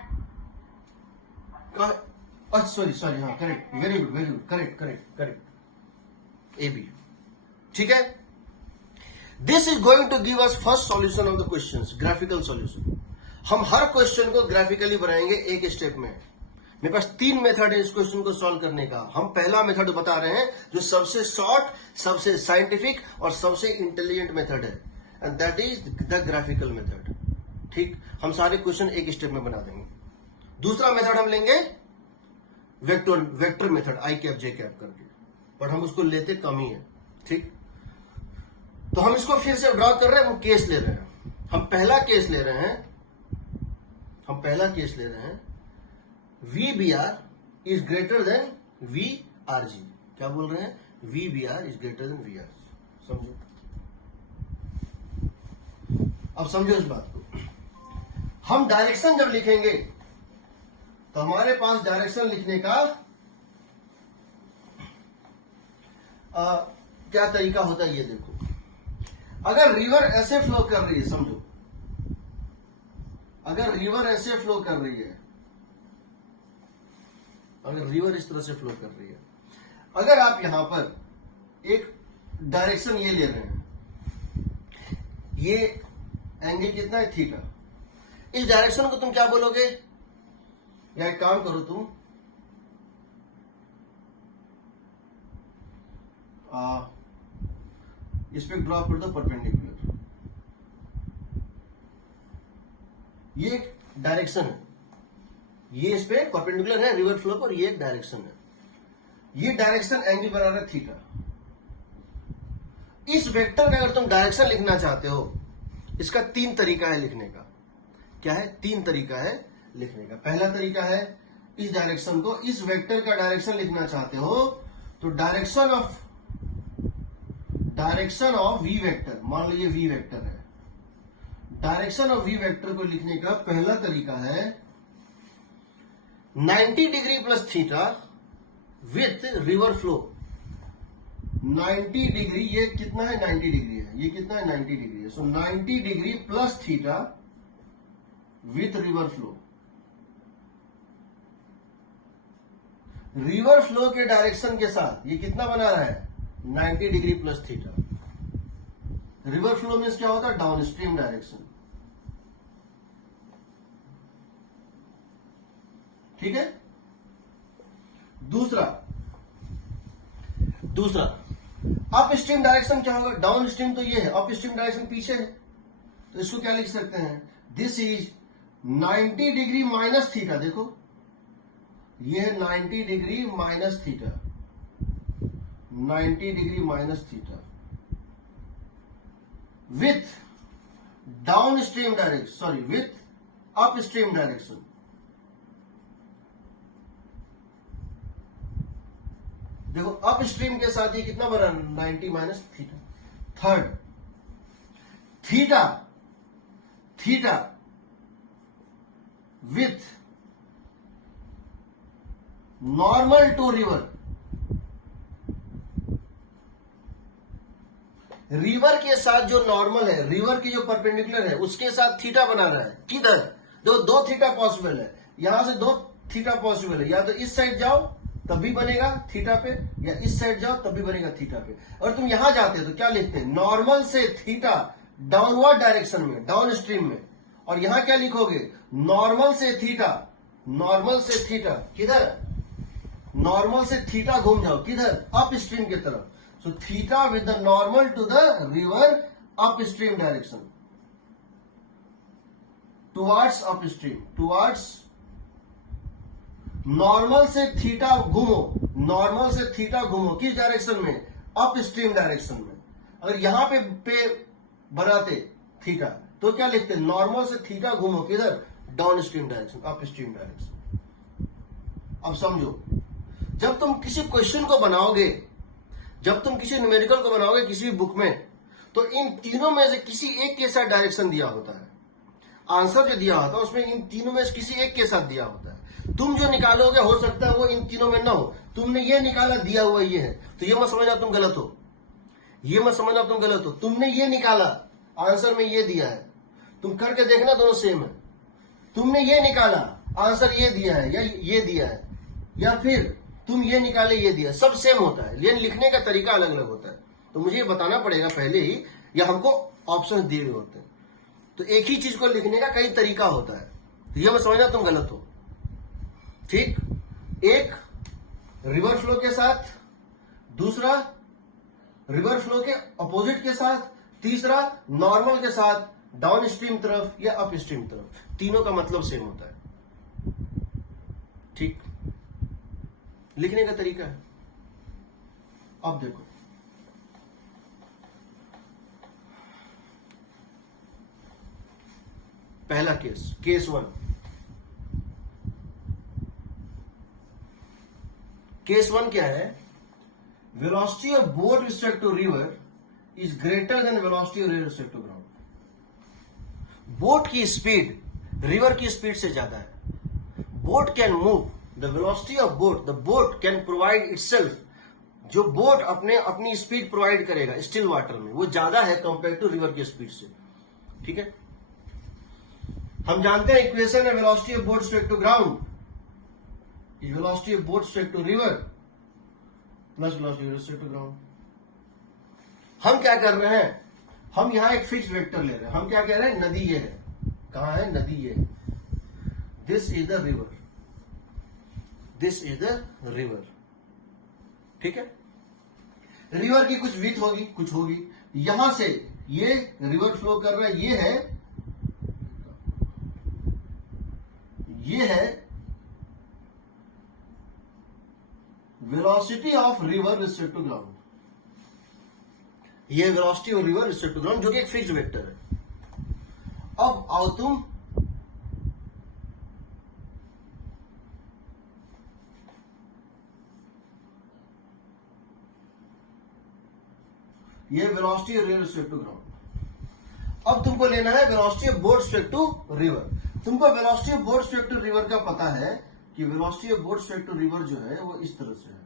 अच्छा सॉरी हाँ correct, very good correct A B. ठीक है, this is going to give us first solution of the questions, graphical solution. हम हर क्वेश्चन को ग्राफिकली बनाएंगे एक स्टेप में। मेरे पास 3 मेथड है इस क्वेश्चन को सॉल्व करने का। हम पहला मेथड बता रहे हैं जो सबसे शॉर्ट, सबसे साइंटिफिक और सबसे इंटेलिजेंट मेथड है, and that is the graphical method. ठीक, हम सारे क्वेश्चन एक स्टेप में बना देंगे। दूसरा मेथड हम लेंगे वेक्टर मेथड, आई कैप जे कैप करके, पर हम उसको लेते कम ही है। ठीक, तो हम इसको फिर से ड्रॉ कर रहे हैं, हम केस ले रहे हैं। हम पहला केस ले रहे हैं V B R is greater than V R G. क्या बोल रहे हैं? V B R is greater than V R G. समझो, अब समझो इस बात को। हम डायरेक्शन जब लिखेंगे तो हमारे पास डायरेक्शन लिखने का क्या तरीका होता है ये देखो। अगर रिवर ऐसे फ्लो कर रही है, समझो, अगर रिवर ऐसे फ्लो कर रही है, अगर रिवर इस तरह से फ्लो कर रही है, अगर आप यहां पर एक डायरेक्शन ये ले रहे हैं, ये एंगल कितना है? थीटा। इस डायरेक्शन को तुम क्या बोलोगे? या एक काम करो तुम, इस पे ड्रॉ कर दो परपेंडिकुलर। ये एक डायरेक्शन है, ये इस पे परपेंडिकुलर है रिवर फ्लो पर, ये एक डायरेक्शन है। ये डायरेक्शन एंगल बना रहा है थीटा। इस वेक्टर का अगर तुम डायरेक्शन लिखना चाहते हो, इसका 3 तरीका है लिखने का। क्या है? 3 तरीका है लिखने का। पहला तरीका है इस डायरेक्शन को, इस वेक्टर का डायरेक्शन लिखना चाहते हो तो डायरेक्शन ऑफ वी वेक्टर, मान लीजिए वी वेक्टर है, डायरेक्शन ऑफ वी वेक्टर को लिखने का पहला तरीका है 90 degree plus theta with river flow. 90 degree, ये कितना है? 90 डिग्री है। ये कितना है? 90 डिग्री है। सो 90 degree plus theta with river flow. River flow के डायरेक्शन के साथ ये कितना बना रहा है? 90 degree plus theta. River flow means क्या होता है? Down stream direction. ठीक है। दूसरा अप स्ट्रीम डायरेक्शन क्या होगा? डाउन स्ट्रीम तो ये है, अप स्ट्रीम डायरेक्शन पीछे है, तो इसको क्या लिख सकते हैं? This is 90 degree minus theta. देखो, ये है 90 degree minus theta, 90 degree minus theta with downstream direction, sorry with upstream direction. देखो, अप स्ट्रीम के साथ ये कितना बना? 90 minus theta. Third, theta with normal to river. River के साथ जो नॉर्मल है, रिवर की जो परपेंडिकुलर है, उसके साथ थीटा बना रहा है। किधर? दो थीटा पॉसिबल है, यहां से 2 थीटा पॉसिबल है। या तो इस साइड जाओ तब भी बनेगा थीटा पे, या इस साइड जाओ तब भी बनेगा थीटा पे। और तुम यहां जाते हो तो क्या लिखते हैं? नॉर्मल से थीटा डाउनवर्ड डायरेक्शन में, डाउन स्ट्रीम में। और यहां क्या लिखोगे? नॉर्मल से थीटा किधर? नॉर्मल से थीटा घूम जाओ, किधर? अप स्ट्रीम की तरफ। So theta with the normal to the river upstream direction, towards upstream, towards. Normal से थीटा घूमो, किस डायरेक्शन में? अप स्ट्रीम डायरेक्शन में। अगर यहां पे बनाते थीटा तो क्या लिखते? नॉर्मल से थीटा घूमो, किधर? Down stream direction, up stream direction. अब समझो, जब तुम किसी क्वेश्चन को बनाओगे, जब तुम किसी न्यूमेरिकल को बनाओगे किसी भी बुक में, तो इन तीनों में से किसी एक के साथ डायरेक्शन दिया होता है। आंसर जो दिया होता है उसमें इन तीनों में से किसी एक के साथ दिया होता है। तुम जो निकालोगे हो सकता है वो इन तीनों में ना हो। तुमने ये निकाला, दिया हुआ ये है, तो ये मत समझना तुम गलत हो, ये मत समझना तुम गलत हो। तुमने ये निकाला, आंसर में ये दिया है, तुम करके देखना दोनों सेम है। तुमने ये निकाला, आंसर ये दिया है या ये दिया है, या फिर तुम ये निकाले ये दिया, सब सेम होता है, लेकिन लिखने का तरीका अलग अलग होता है। तो मुझे ये बताना पड़ेगा पहले ही, या हमको ऑप्शन दिए हुए होते हैं। तो एक ही चीज को लिखने का कई तरीका होता है, तो ये मत समझना तुम गलत हो। ठीक, एक रिवर फ्लो के साथ, दूसरा रिवर फ्लो के अपोजिट के साथ, तीसरा नॉर्मल के साथ डाउन स्ट्रीम तरफ या अप स्ट्रीम तरफ, तीनों का मतलब सेम होता है। ठीक, लिखने का तरीका है। अब देखो, पहला केस, केस 1। केस 1 क्या है? Velocity of boat respect to river is greater than velocity of respect to ground. Boat की स्पीड रिवर की स्पीड से ज्यादा है। Boat can move, the velocity of boat, the boat can provide itself, जो boat अपनी speed provide करेगा still water में, वो ज्यादा है कंपेयर टू रिवर की स्पीड से। ठीक है, हम जानते हैं इक्वेशन है velocity of boat respect to ground is velocity of boat respect to river plus velocity respect to ground. हम क्या कर रहे हैं? हम यहां एक फिक्स वेक्टर ले रहे हैं। हम क्या कह रहे हैं? नदी ये है, कहां है नदी? ये है, this is the river, this is the river. ठीक है, रिवर की कुछ विड्थ होगी, कुछ होगी, यहां से ये रिवर फ्लो कर रहा है, ये है velocity of river respect to ground, ये velocity of river respect to ground, जो कि एक फिक्स्ड वेक्टर है। अब आओ तुम ये velocity of river respect to ground. अब तुमको लेना है velocity of boat respect to river. तुमको velocity of boat respect to river का पता है कि velocity of boat respect to river जो है वो इस तरह से है।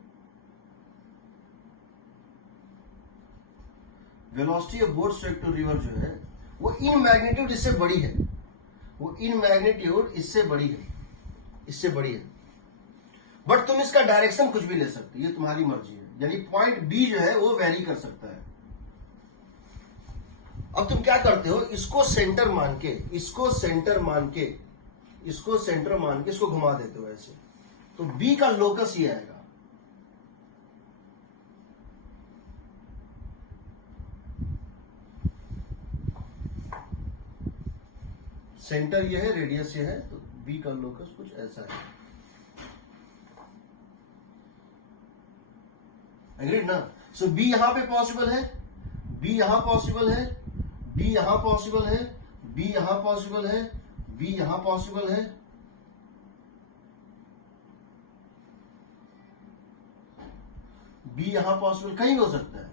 Velocity of boat respect to river जो है वो इन मैग्नीट्यूड इससे बड़ी है, वो इन मैग्नीट्यूड इससे बड़ी है, इससे बड़ी है। बट तुम इसका डायरेक्शन कुछ भी ले सकते हो, ये तुम्हारी मर्जी है। यानी पॉइंट बी जो है वो वेरी कर सकता है। अब तुम क्या करते हो? इसको सेंटर मान के, इसको सेंटर मान के, इसको सेंटर मान के इसको घुमा देते हो ऐसे, तो बी का लोकस ये आएगा। सेंटर ये है, रेडियस ये है, तो बी का लोकस कुछ ऐसा है। एग्रीड ना? सो बी यहां पे पॉसिबल है, बी यहां पॉसिबल है, बी यहां पॉसिबल है, बी यहां पॉसिबल है, बी यहां पॉसिबल है, बी यहां पॉसिबल, कहीं भी हो सकता है।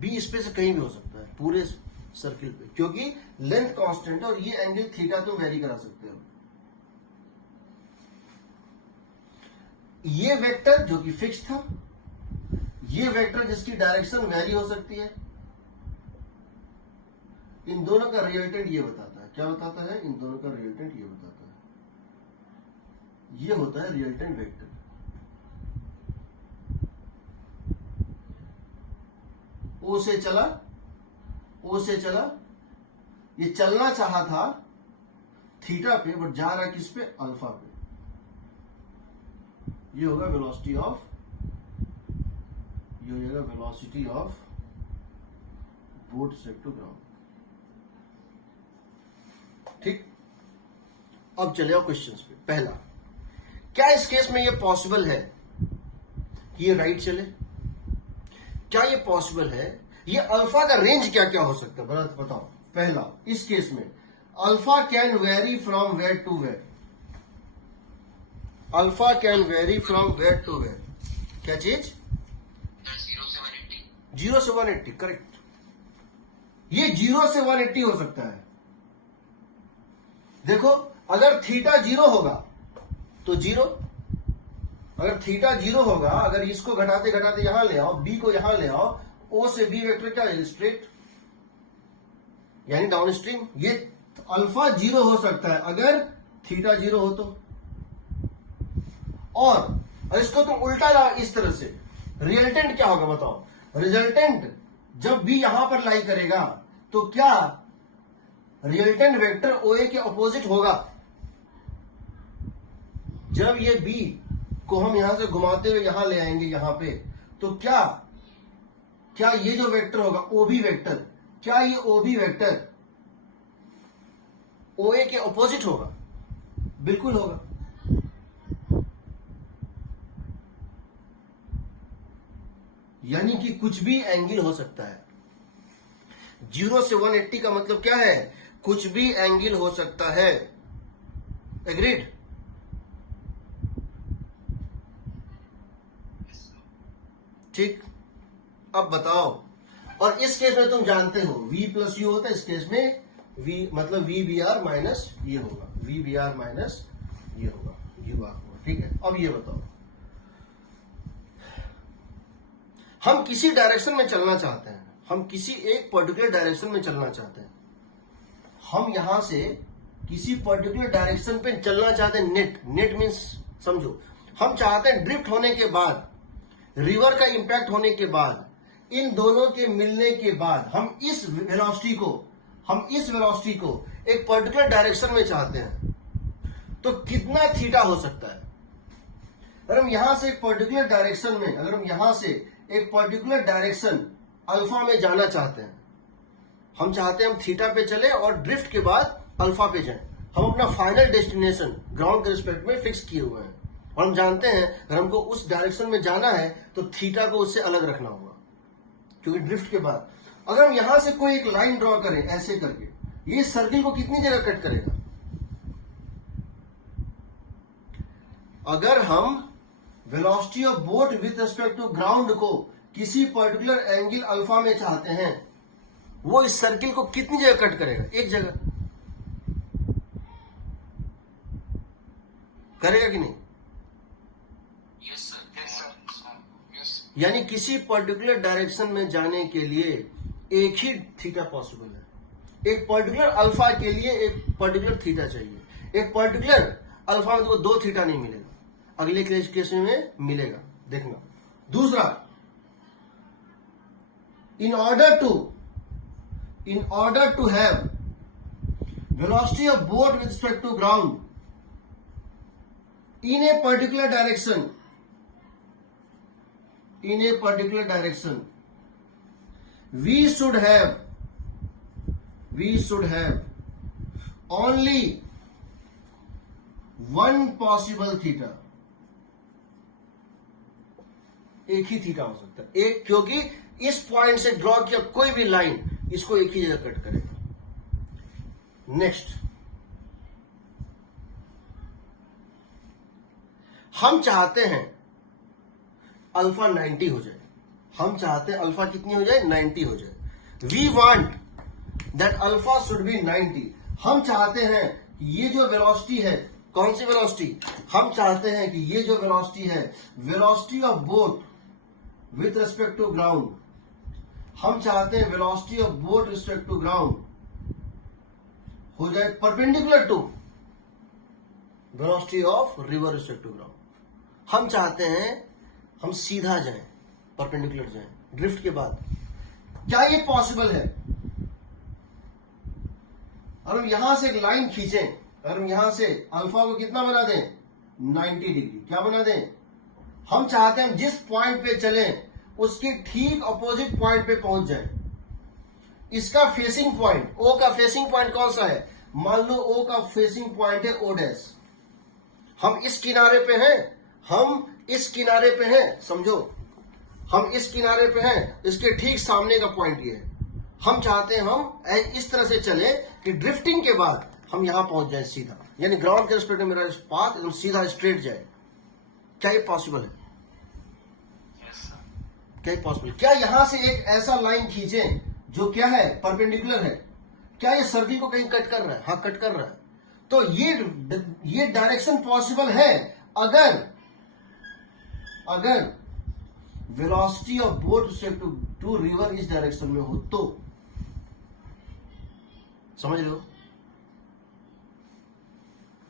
बी इस पे से कहीं भी हो सकता है पूरे सर्किल पे, क्योंकि लेंथ कांस्टेंट है और ये एंगल थीटा तुम वेरी करा सकते हो। ये वेक्टर जो कि फिक्स था, ये वेक्टर जिसकी डायरेक्शन वेरी हो सकती है, इन दोनों का रिजल्टेंट ये बताता है। क्या बताता है? इन दोनों का रिजल्टेंट ये बताता है, ये होता है रिजल्टेंट वेक्टर। ओ से चला, ओ से चला, ये चलना चाहा था थीटा पे, बट जा रहा है किस पे? अल्फा पे। ये होगा वेलोसिटी ऑफ, ये हो जाएगा velocity of boat respect to ground. ठीक, अब चले आओ क्वेश्चंस पे। पहला, क्या इस केस में ये पॉसिबल है कि ये राइट चले? क्या ये पॉसिबल है? ये अल्फा का रेंज क्या क्या हो सकता है बताओ। पहला, इस केस में alpha can vary from where to where, alpha can vary from where to where. क्या चीज? 0 से 180, करेक्ट। ये 0 से 180 हो सकता है, देखो अगर थीटा 0 होगा तो 0, अगर थीटा 0 होगा, अगर इसको घटाते घटाते यहां ले आओ, बी को यहां ले आओ, ओ से बी वेक्टर क्या है, स्ट्रेट यानी डाउन स्ट्रीम। ये अल्फा 0 हो सकता है अगर थीटा 0 हो तो। और इसको तुम उल्टा लाओ इस तरह से, रिजल्टेंट क्या होगा बताओ। रिजल्टेंट जब बी यहां पर लाई करेगा तो क्या रिजल्टेंट वेक्टर ओ ए के अपोजिट होगा। जब ये बी को हम यहां से घुमाते हुए यहां ले आएंगे यहां पे, तो क्या ये जो वेक्टर होगा ओबी वेक्टर, क्या ये ओबी वेक्टर ओ ए के अपोजिट होगा? बिल्कुल होगा। यानी कि कुछ भी एंगल हो सकता है। 0 से 180 का मतलब क्या है, कुछ भी एंगल हो सकता है। एग्रीड? ठीक, अब बताओ। और इस केस में तुम जानते हो v प्लस यू होता है, इस केस में v मतलब वी बी आर माइनस ये होगा, वी बी आर माइनस ये होगा, यू आर होगा। ठीक है, अब ये बताओ, हम किसी डायरेक्शन में चलना चाहते हैं, हम किसी एक पर्टिकुलर डायरेक्शन में चलना चाहते हैं, हम यहां से किसी पर्टिकुलर डायरेक्शन पे चलना चाहते हैं। नेट मीन्स समझो, हम चाहते हैं ड्रिफ्ट होने के बाद, रिवर का इंपैक्ट होने के बाद, इन दोनों के मिलने के बाद हम इस वेलोसिटी को एक पर्टिकुलर डायरेक्शन में चाहते हैं, तो कितना थीटा हो सकता है। अगर हम यहां से एक पर्टिकुलर डायरेक्शन में, अगर हम यहां से एक पर्टिकुलर डायरेक्शन अल्फा में जाना चाहते हैं, हम चाहते हैं हम थीटा पे चले और ड्रिफ्ट के बाद अल्फा पे जाएं। हम अपना फाइनल डेस्टिनेशन ग्राउंड के रिस्पेक्ट में फिक्स किए हुए हैं और हम जानते हैं अगर हमको उस डायरेक्शन में जाना है तो थीटा को उससे अलग रखना होगा, क्योंकि ड्रिफ्ट के बाद अगर हम यहां से कोई एक लाइन ड्रॉ करें ऐसे करके, ये सर्किल को कितनी जगह कट करेगा। अगर हम velocity of boat with respect to ground को किसी पर्टिकुलर एंगल अल्फा में चाहते हैं, वो इस सर्किल को कितनी जगह कट करेगा, एक जगह करेगा कि नहीं। Yes sir. यानी किसी पर्टिकुलर डायरेक्शन में जाने के लिए एक ही थीटा पॉसिबल है। एक पर्टिकुलर अल्फा के लिए एक पर्टिकुलर थीटा चाहिए। एक पर्टिकुलर अल्फा में तो 2 थीटा नहीं मिलेगा, अगले केस में मिलेगा, देखना। दूसरा, in order to have velocity of boat with respect to ground in a particular direction, we should have only one possible theta। एक ही थीटा हो सकता है, एक, क्योंकइस पॉइंट से ड्रॉ किया कोई भी लाइन इसको एक ही जगह कट करेगा। नेक्स्ट, हम चाहते हैं अल्फा 90 हो जाए, हम चाहते हैं अल्फा कितनी हो जाए, 90 हो जाए। We want that alpha should be 90। हम चाहते हैं ये जो वेलोसिटी है, कौन सी वेलोसिटी, हम चाहते हैं कि ये जो वेलोसिटी है, velocity of boat with respect to ground, हम चाहते हैं velocity of boat respect to ground हो जाए perpendicular to velocity of river respect to ground. हम चाहते हैं हम सीधा जाएं, परपेंडिकुलर जाएं ड्रिफ्ट के बाद। क्या ये पॉसिबल है? अगर हम यहां से एक लाइन खींचें, अगर हम यहां से अल्फा को कितना बना दें, 90 डिग्री, क्या बना दें, हम चाहते हैं हम जिस पॉइंट पे चलें उसके ठीक अपोजिट पॉइंट पे पहुंच जाए। इसका फेसिंग पॉइंट, ओ का फेसिंग पॉइंट कौन सा है, मान लो ओ का फेसिंग पॉइंट है ओ डैश। हम इस किनारे पे हैं, हम इस किनारे पे हैं, समझो हम इस किनारे पे हैं, इसके ठीक सामने का पॉइंट ये है। हम चाहते हैं हम इस तरह से चले कि ड्रिफ्टिंग के बाद हम यहां पहुंच जाए सीधा, यानी ग्राउंड के रिस्पेक्ट में मेरा पाथ एकदम सीधा स्ट्रेट जाए। क्या ये पॉसिबल है? क्या ये पॉसिबल? क्या यहां से एक ऐसा लाइन खींचें जो क्या है, परपेंडिकुलर है, क्या ये सर्किल को कहीं कट कर रहा है? हाँ, कट कर रहा है। तो ये डायरेक्शन पॉसिबल है अगर velocity of boat respect to river इस डायरेक्शन में हो तो। समझ रहे हो?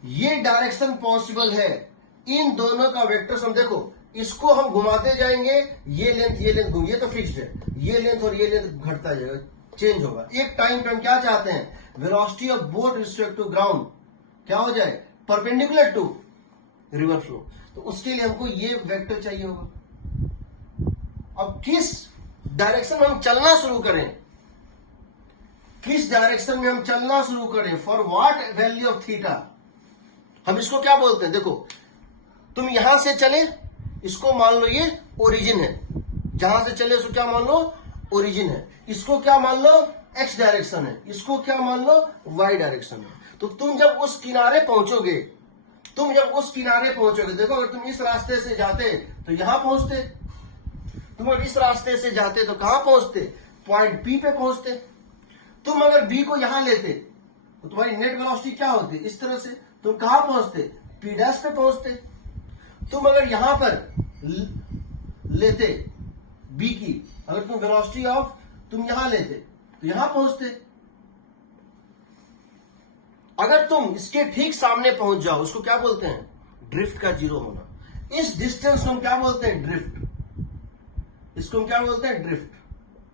ये डायरेक्शन पॉसिबल है। इन दोनों का वेक्टर सम देखो, इसको हम घुमाते जाएंगे, ये लेंथ घूम, ये तो फिक्स्ड है, ये लेंथ और ये लेंथ घटता जाएगा, चेंज होगा। एक टाइम पे हम क्या चाहते हैं, velocity of boat respect to ground क्या हो जाए, परपेंडिकुलर टू रिवर फ्लो। तो उसके लिए हमको ये वेक्टर चाहिए होगा। अब किस डायरेक्शन में हम चलना शुरू करें, किस डायरेक्शन में हम चलना शुरू करें, for what value of theta, हम इसको क्या बोलते हैं। देखो तुम यहां से चले, इसको मान लो ये ओरिजिन है, जहां से चले उसको क्या मान लो, ओरिजिन है। इसको क्या मान लो, एक्स डायरेक्शन है, इसको क्या मान लो, वाई डायरेक्शन है। तो तुम जब उस किनारे पहुंचोगे, देखो अगर तुम इस रास्ते से जाते तो यहां पहुंचते, तुम अगर इस रास्ते से जाते तो कहां पहुंचते, पॉइंट बी पे पहुंचते। तुम अगर बी को यहां लेते तो तुम्हारी नेट वेलोसिटी क्या होती, इस तरह से, तुम कहां पहुंचते, पी डैश पे पहुंचते। तुम अगर यहां पर लेते बी की, अगर तुम वेलोसिटी ऑफ तुम यहां लेते तो यहां पहुंचते। अगर तुम इसके ठीक सामने पहुंच जाओ, उसको क्या बोलते हैं, ड्रिफ्ट का जीरो होना। इस डिस्टेंस को हम क्या बोलते हैं, ड्रिफ्ट। इसको हम क्या बोलते हैं, ड्रिफ्ट।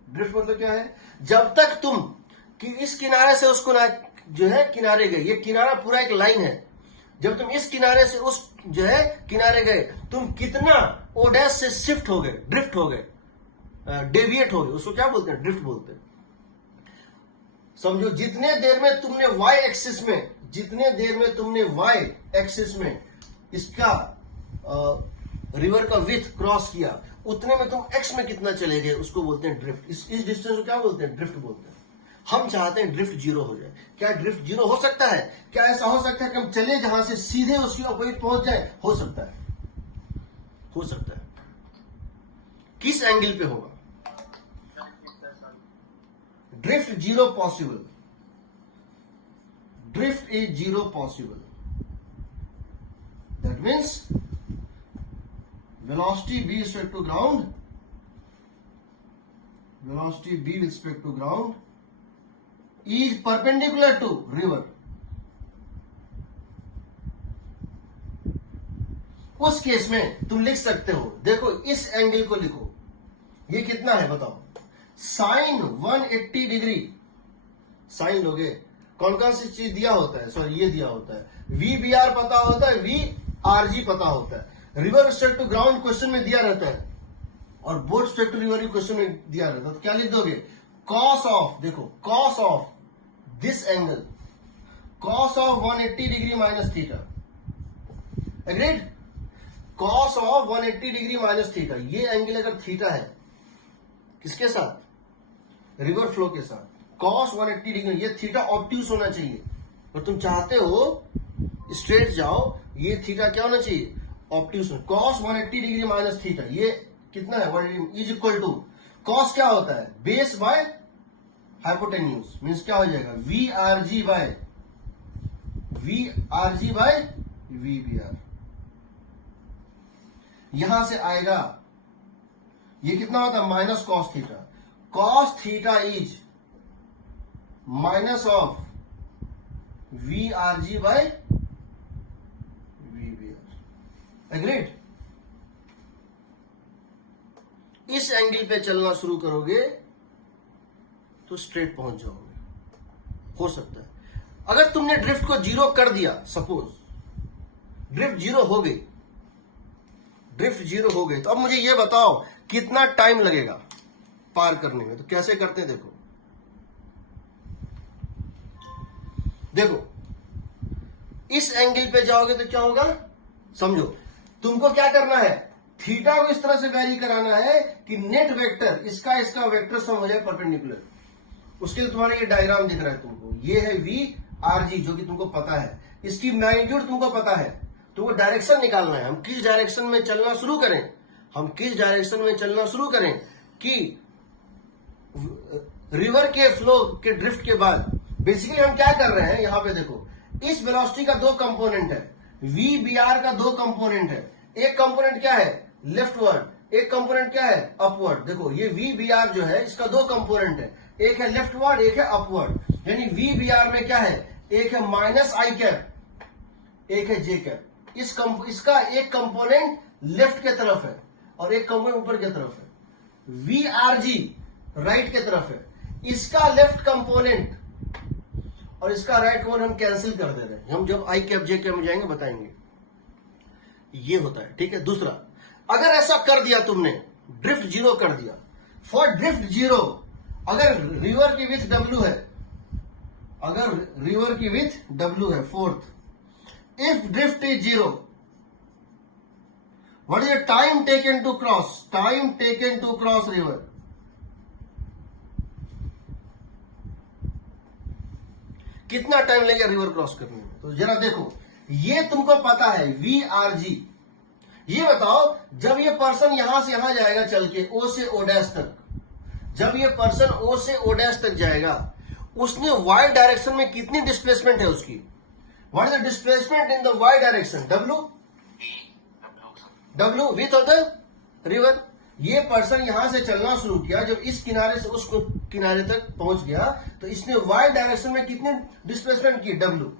ड्रिफ्ट मतलब क्या है, जब तक तुम कि इस किनारे से उसको जो है किनारे गए, ये किनारा पूरा एक लाइन है, जब तुम इस किनारे से उस जो है किनारे गए, तुम कितना ओ डैश से शिफ्ट हो गए, ड्रिफ्ट हो गए, डेविएट हो गए, उसको क्या बोलते हैं, ड्रिफ्ट बोलते हैं। समझो जितने देर में तुमने वाई एक्सिस में इसका रिवर का विड्थ क्रॉस किया, उतने में तुम एक्स में कितना चले गए, उसको बोलते हैं ड्रिफ्ट। इस डिस्टेंस को क्या बोलते हैं, ड्रिफ्ट बोलते हैं। हम चाहते हैं ड्रिफ्ट जीरो हो जाए। क्या ड्रिफ्ट जीरो हो सकता है, क्या ऐसा हो सकता है कि हम चले जहां से सीधे उसके अपोजिट पहुंच जाए, हो सकता है, हो सकता है। किस एंगल पे होगा, drift zero possible, drift is zero possible. That means velocity b respect to ground, velocity b respect to ground is perpendicular to river। उस केस में तुम लिख सकते हो, देखो इस एंगल को लिखो, ये कितना है बताओ, साइन 180 डिग्री। साइन लोगे, कौन कौन सी चीज दिया होता है, सॉरी ये दिया होता है, VBR पता होता है, VRG पता होता है। River respect to ground question में दिया रहता है, और boat respect to river question में दिया रहता है। तो क्या लिख दोगे, कॉस ऑफ, देखो cos of this angle, cos of 180 degree minus theta. Agreed, cos of 180 degree minus theta. ये एंगल अगर थीटा है, किसके साथ, रिवर फ्लो के साथ, कॉस 180 डिग्री, ये थीटा ऑब्ट्यूस होना चाहिए। और तुम चाहते हो स्ट्रेट जाओ, ये थीटा क्या होना चाहिए, obtuse. Cos 180 degree minus theta, ये कितना है, 180 इज इक्वल टू, कॉस क्या होता है, बेस बाय हाइपोटेन्यूज, मीन्स क्या हो जाएगा, VRG बाय VBR। यहां से आएगा, ये कितना होता है, minus cos theta. Cos theta is minus of VRG by VBR। Agreed. इस एंगल पे चलना शुरू करोगे तो स्ट्रेट पहुंच जाओगे। हो सकता है अगर तुमने ड्रिफ्ट को जीरो कर दिया, सपोज ड्रिफ्ट जीरो हो गई, तो अब मुझे ये बताओ कितना टाइम लगेगा पार करने में। तो कैसे करते हैं, देखो इस एंगल पे जाओगे तो क्या होगा, समझो तुमको क्या करना है, थीटा को इस तरह से वैरी कराना है कि नेट वेक्टर इसका वेक्टर सम हो जाए परपेंडिकुलर। उसके लिए तुम्हारा ये डायग्राम दिख रहा है तुमको, ये है VRG जो कि तुमको पता है, इसकी मैग्नीट्यूड तुमको पता है, तुमको डायरेक्शन निकालना है, हम किस डायरेक्शन में चलना शुरू करें, कि रिवर के फ्लो के ड्रिफ्ट के बाद बेसिकली हम क्या कर रहे हैं, यहां पे देखो इस वेलोसिटी का दो कंपोनेंट है, वी बी आर का दो कंपोनेंट है। एक कंपोनेंट क्या है, लेफ्टवर्ड, एक कंपोनेंट क्या है, अपवर्ड। देखो ये वी बी आर जो है इसका दो कंपोनेंट है, एक है लेफ्टवर्ड एक है अपवर्ड। यानी वी बी आर में क्या है, एक है माइनस आई कैप, एक है जे कैप। इसका एक कंपोनेंट लेफ्ट के तरफ है और एक कंपोनेंट ऊपर की तरफ है। वी आर जी राइट के तरफ है, इसका लेफ्ट कंपोनेंट और इसका राइट कंपोनेंट हम कैंसिल कर दे रहे हैं। हम जब आई कैप जे कैप में जाएंगे बताएंगे। ये होता है, ठीक है। दूसरा, अगर ऐसा कर दिया तुमने, ड्रिफ्ट जीरो कर दिया, फॉर ड्रिफ्ट जीरो, अगर रिवर की विथ डब्ल्यू है, अगर रिवर की विथ डब्ल्यू है, fourth, if drift is zero, what is the time taken to cross, time taken to cross river, कितना टाइम लगेगा रिवर क्रॉस करने में। तो जरा देखो, ये तुमको पता है वी आर जी। ये बताओ, जब ये पर्सन यहां से यहां जाएगा चल के ओ से ओ डैश तक, जब ये पर्सन ओ से ओ डैश तक जाएगा, उसने वाई डायरेक्शन में कितनी डिस्प्लेसमेंट है उसकी, what is the displacement in the Y direction, W, W width of the river. ये पर्सन यहां से चलना शुरू किया, जब इस किनारे से उस किनारे तक पहुंच गया तो इसने वाई डायरेक्शन में कितनी डिस्प्लेसमेंट की, डब्ल्यू।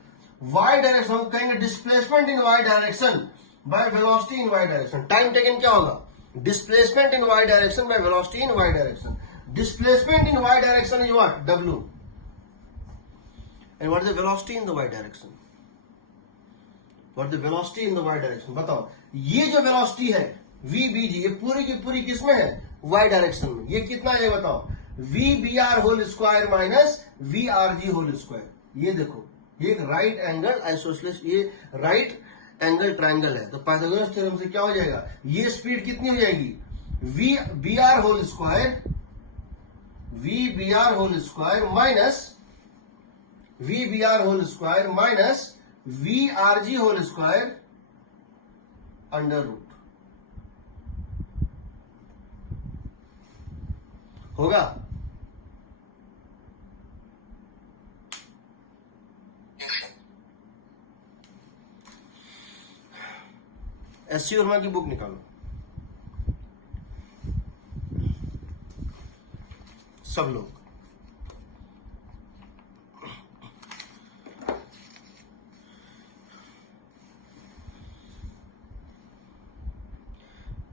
वाई डायरेक्शन हम कहेंगे displacement in Y direction by velocity in Y direction. Time taken क्या होगा, displacement in Y direction by velocity in Y direction. Displacement in Y direction is what, W, and what is the velocity in the Y direction, what is the velocity in the Y direction. बताओ, ये जो velocity है V B जी, ये पूरी की पूरी किसमें है, वाई डायरेक्शन में। ये कितना है बताओ, V B R whole square minus V R G whole square. ये देखो, ये एक राइट एंगल आइसोसेलेस, ये राइट एंगल ट्रायंगल है। तो पाइथागोरस थ्योरम से क्या हो जाएगा, ये स्पीड कितनी हो जाएगी, V B R whole square, V B R whole square minus V B R whole square minus V R G whole square under root. होगा, एससी वर्मा की बुक निकालो सब लोग।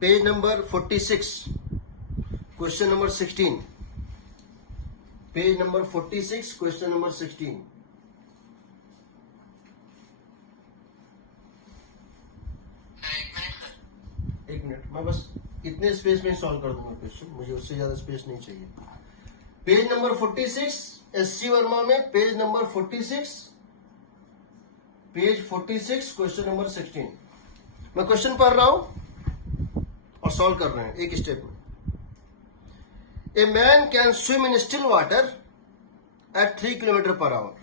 Page number 46, question number 16, page number 46, question number 16। एक minute, मैं बस इतने space में सॉल्व कर दूंगा क्वेश्चन, मुझे उससे ज्यादा स्पेस नहीं चाहिए। पेज नंबर 46, एससी वर्मा में page number 46, page 46, question number 16। मैं क्वेश्चन पढ़ रहा हूं और सॉल्व कर रहे हैं एक स्टेप में। A man can swim in still water at 3 km per hour.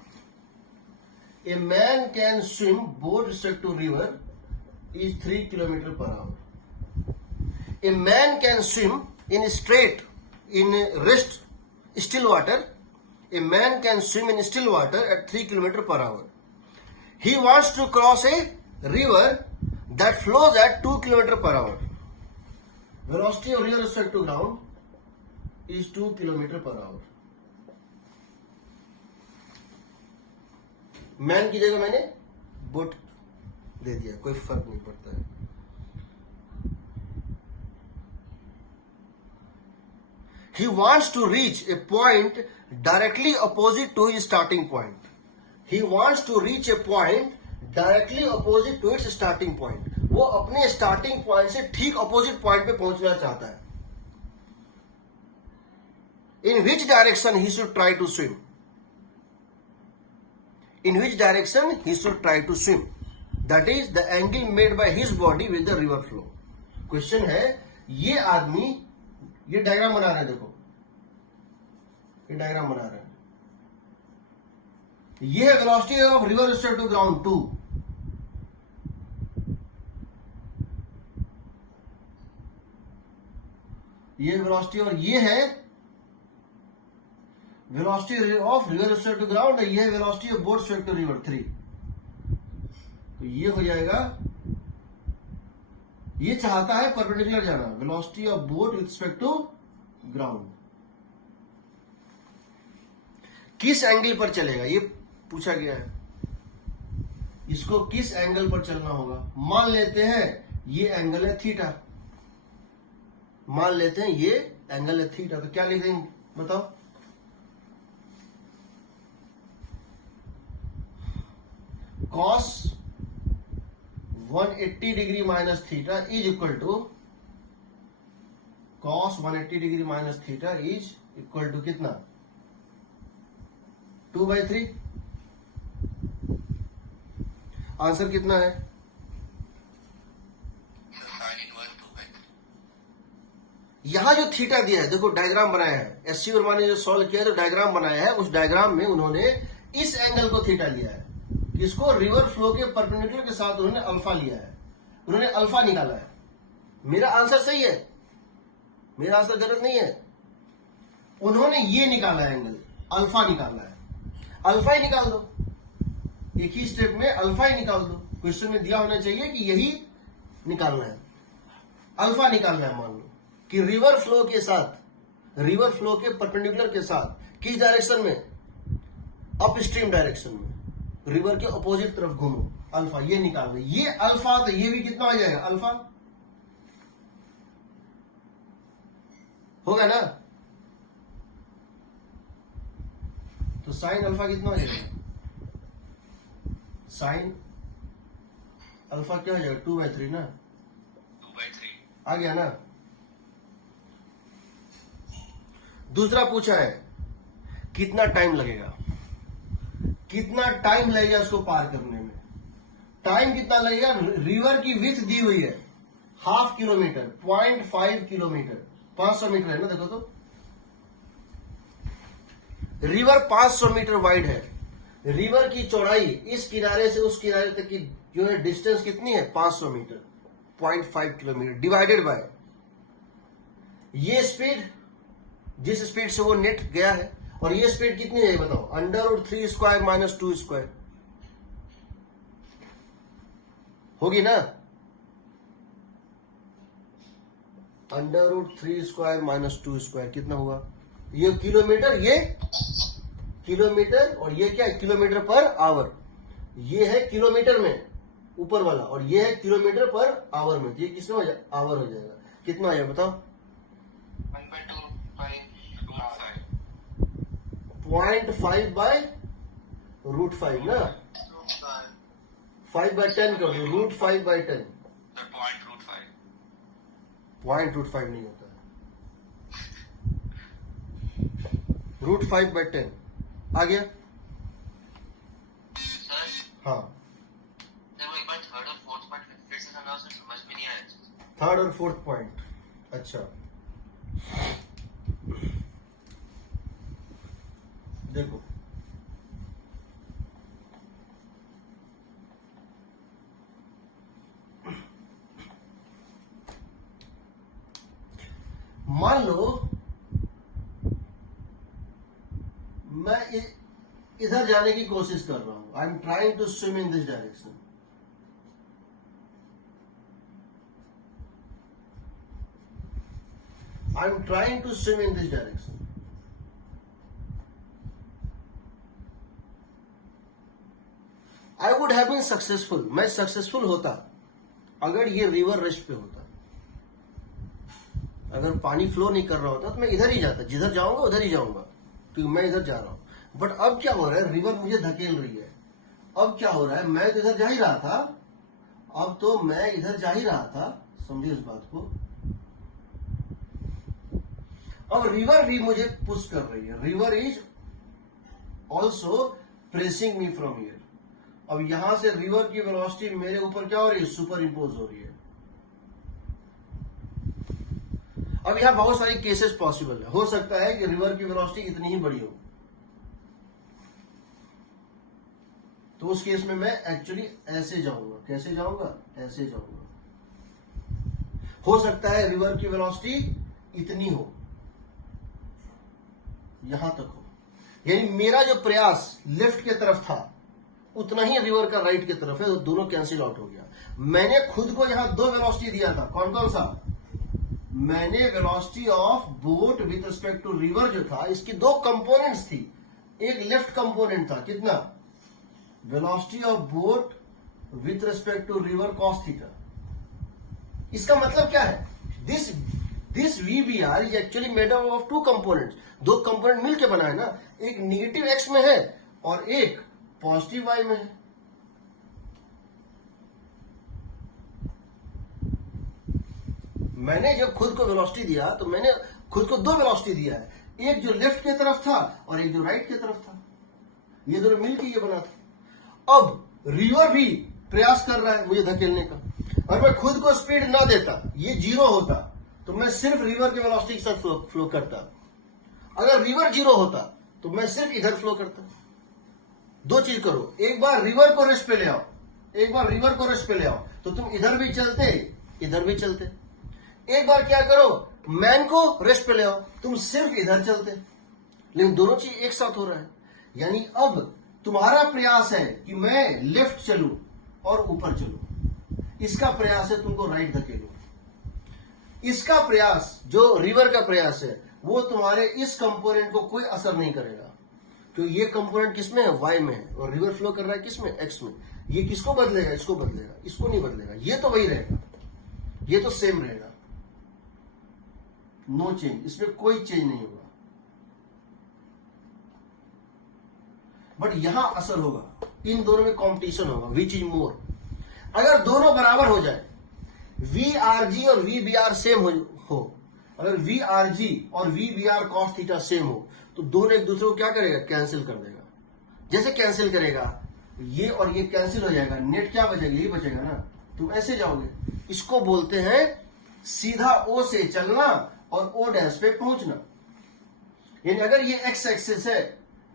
A man can swim both respect to river is 3 km per hour. A man can swim in straight in rest still water. A man can swim in still water at 3 km per hour. He wants to cross a river that flows at 2 km per hour. Velocity of river respect to ground is 2 km per hour. Man की जगह मैंने boat दे दिया, कोई फर्क नहीं पड़ता है। He wants to reach a point directly opposite to his starting point. He wants to reach a point directly opposite to its starting point. वो अपने स्टार्टिंग पॉइंट से ठीक अपोजिट पॉइंट पे पहुंचना चाहता है। In which direction he should try to swim? In which direction he should try to swim? That is the angle made by his body with the river flow. Question है, ये आदमी ये diagram बना रहे हैं, देखो ये डायग्राम बना रहे हैं। ये है velocity of river respect to ground 2। ये वेलोसिटी और ये है velocity of river respect to ground, ये है velocity of boat respect to river 3। ये हो जाएगा, ये चाहता है परपेंडिकुलर जाना, velocity of boat with respect to ground. किस एंगल पर चलेगा ये पूछा गया है, इसको किस एंगल पर चलना होगा। मान लेते हैं ये एंगल है थीटा, मान लेते हैं ये एंगल है थीटा, तो क्या लिख देंगे बताओ। cos 180 degree minus theta is equal to cos 180 degree minus theta is equal to कितना, 2/3। आंसर कितना है, यहां जो थीटा दिया है, देखो डायग्राम बनाया है, एससी वर्मा ने जो सॉल्व किया तो डायग्राम बनाया है, उस डायग्राम में उन्होंने इस एंगल को थीटा लिया है, इसको रिवर फ्लो के परपेंडिकुलर के साथ उन्होंने अल्फा लिया है, उन्होंने अल्फा निकाला है। मेरा आंसर सही है, मेरा आंसर गलत नहीं है। उन्होंने ये निकाला है एंगल, अल्फा निकाला है, अल्फा ही निकाल दो, एक ही स्टेप में अल्फा ही निकाल दो। क्वेश्चन में दिया होना चाहिए कि यही निकालना है, अल्फा निकालना है। मान लो कि रिवर फ्लो के साथ, रिवर फ्लो के परपेंडिकुलर के साथ किस डायरेक्शन में, अप स्ट्रीम डायरेक्शन में, रिवर के अपोजिट तरफ घूमो, अल्फा ये निकालना। ये अल्फा तो ये भी कितना हो जाएगा, अल्फा होगा ना, तो साइन अल्फा कितना हो जाएगा, साइन अल्फा क्या हो जाएगा, 2/3 ना, 2/3 आ गया ना। दूसरा पूछा है कितना टाइम लगेगा, कितना टाइम लगेगा उसको पार करने में, टाइम कितना लगेगा। रिवर की विड्थ दी हुई है 0.5 किलोमीटर, 0.5 किलोमीटर, 500 मीटर है ना, देखो तो रिवर 500 मीटर वाइड है। रिवर की चौड़ाई इस किनारे से उस किनारे तक की जो है डिस्टेंस कितनी है, 500 मीटर, 0.5 किलोमीटर डिवाइडेड बाय ये स्पीड, जिस स्पीड से वो नेट गया है, और ये स्पीड कितनी है बताओ, √3² - 2² होगी ना, √3² - 2² कितना हुआ, ये किलोमीटर, ये किलोमीटर, और ये क्या है, किलोमीटर पर आवर। ये है किलोमीटर में ऊपर वाला, और ये है किलोमीटर पर आवर में, तो ये किसमें हो जाएगा, आवर हो जाएगा। कितना आया बताओ, 0.5/√5 ना, 5/10 कर दो, √5/10, .5 नहीं होता, √5/10 आ गया। सर हाँ, वो एक बार थर्ड और फोर्थ पॉइंट फिर से समझाओ सर, समझ में नहीं आया। थर्ड और फोर्थ पॉइंट, अच्छा देखो, मान लो मैं इधर जाने की कोशिश कर रहा हूं, I am trying to swim in this direction, I am trying to swim in this direction. I would have been successful, मैं सक्सेसफुल होता अगर ये रिवर रेस्ट पे होता, अगर पानी फ्लो नहीं कर रहा होता तो मैं इधर ही जाता, जिधर जाऊंगा उधर ही जाऊंगा, क्योंकि मैं इधर जा रहा हूं। बट अब क्या हो रहा है, रिवर मुझे धकेल रही है। अब क्या हो रहा है, मैं तो इधर जा ही रहा था, अब तो मैं इधर जा ही रहा था, समझिए उस बात को। अब रिवर भी मुझे पुश कर रही है, river is also pressing me from here. अब यहां से रिवर की वेलोसिटी मेरे ऊपर क्या हो रही है, सुपर इम्पोज हो रही है। अब यहां बहुत सारी केसेस पॉसिबल है, हो सकता है कि रिवर की वेलोसिटी इतनी ही बड़ी हो, तो उस केस में मैं एक्चुअली ऐसे जाऊंगा, कैसे जाऊंगा, ऐसे जाऊंगा। हो सकता है रिवर की वेलोसिटी इतनी हो, यहां तक हो, यानी मेरा जो प्रयास लेफ्ट की तरफ था उतना ही रिवर का राइट की तरफ है, तो दोनों कैंसिल आउट हो गया। मैंने खुद को यहां दो वेलोसिटी दिया था, कौन कौन सा? मैंने velocity of boat with respect to river जो था, इसकी दो कंपोनेंट्स थी। एक लेफ्ट कंपोनेंट था, कितना? Velocity of boat with respect to river cos theta. इसका मतलब क्या है? This VBR is actually made up of two components. दो कंपोनेंट मिलकर बना है ना, एक निगेटिव x में है और एक पॉजिटिव y में है। मैंने जब खुद को वेलोसिटी दिया तो मैंने खुद को दो वेलोसिटी दिया है, एक जो लेफ्ट की तरफ था और एक जो राइट की तरफ था। ये दोनों मिलकर ये बना था। अब रिवर भी प्रयास कर रहा है मुझे धकेलने का, और मैं खुद को स्पीड ना देता, ये जीरो होता, तो मैं सिर्फ रिवर के वेलोसिटी के साथ फ्लो करता। अगर रिवर जीरो होता तो मैं सिर्फ इधर फ्लो करता। दो चीज करो, एक बार रिवर को रेस्ट पे ले आओ, एक बार रिवर को रेस्ट पे ले आओ, तो तुम इधर भी चलते इधर भी चलते। एक बार क्या करो, मैन को रेस्ट पे ले आओ, तुम सिर्फ इधर चलते। लेकिन दोनों चीज एक साथ हो रहा है। यानी अब तुम्हारा प्रयास है कि मैं लेफ्ट चलूं और ऊपर चलूं, इसका प्रयास है तुमको राइट धकेलूं। इसका प्रयास, जो रिवर का प्रयास है, वो तुम्हारे इस कंपोनेंट को कोई असर नहीं करेगा, क्योंकि ये कंपोनेंट किसमें है? y में है, और रिवर फ्लो कर रहा है किसमें? x में। ये किसको बदलेगा? इसको बदलेगा, इसको नहीं बदलेगा। ये तो वही रहेगा, ये तो सेम रहेगा, नो चेंज, इसमें कोई चेंज नहीं होगा। बट यहां असर होगा, इन दोनों में कंपटीशन होगा, विच इज मोर। अगर दोनों बराबर हो जाए, VRG और VBR सेम हो, अगर VRG और VBR cos थीटा सेम हो, तो दोनों एक दूसरे को क्या करेगा? कैंसिल कर देगा। जैसे कैंसिल करेगा, ये और ये कैंसिल हो जाएगा, नेट क्या बचेगा? यही बचेगा ना। तुम ऐसे जाओगे, इसको बोलते हैं सीधा O से चलना और O डैश पे पहुंचना। यानी अगर ये x एक्सिस है,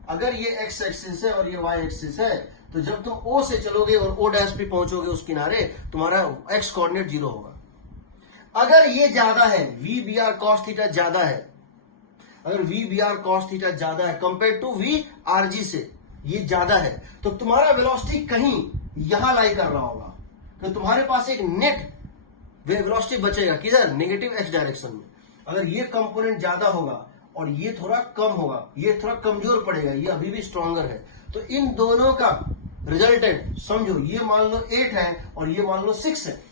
अगर ये x एक्सिस है और ये y एक्सिस है, तो जब तुम O से चलोगे और O डैश पे पहुंचोगे उस किनारे, तुम्हारा x कोऑर्डिनेट जीरो होगा। अगर ये ज्यादा है, VBR cos थीटा ज्यादा है, अगर VBR cos थीटा ज्यादा है कंपेयर टू VRG से, ये ज्यादा है, तो तुम्हारा वेलोसिटी कहीं यहां लाई कर रहा होगा, तो तुम्हारे पास एक नेट वेलोसिटी बचेगा, किधर? नेगेटिव x डायरेक्शन में। अगर ये कंपोनेंट ज्यादा होगा और ये थोड़ा कम होगा, ये थोड़ा कमजोर पड़ेगा, ये अभी भी स्ट्रॉन्गर है, तो इन दोनों का रिजल्टेंट समझो, ये मान लो 8 है और ये मान लो 6 है।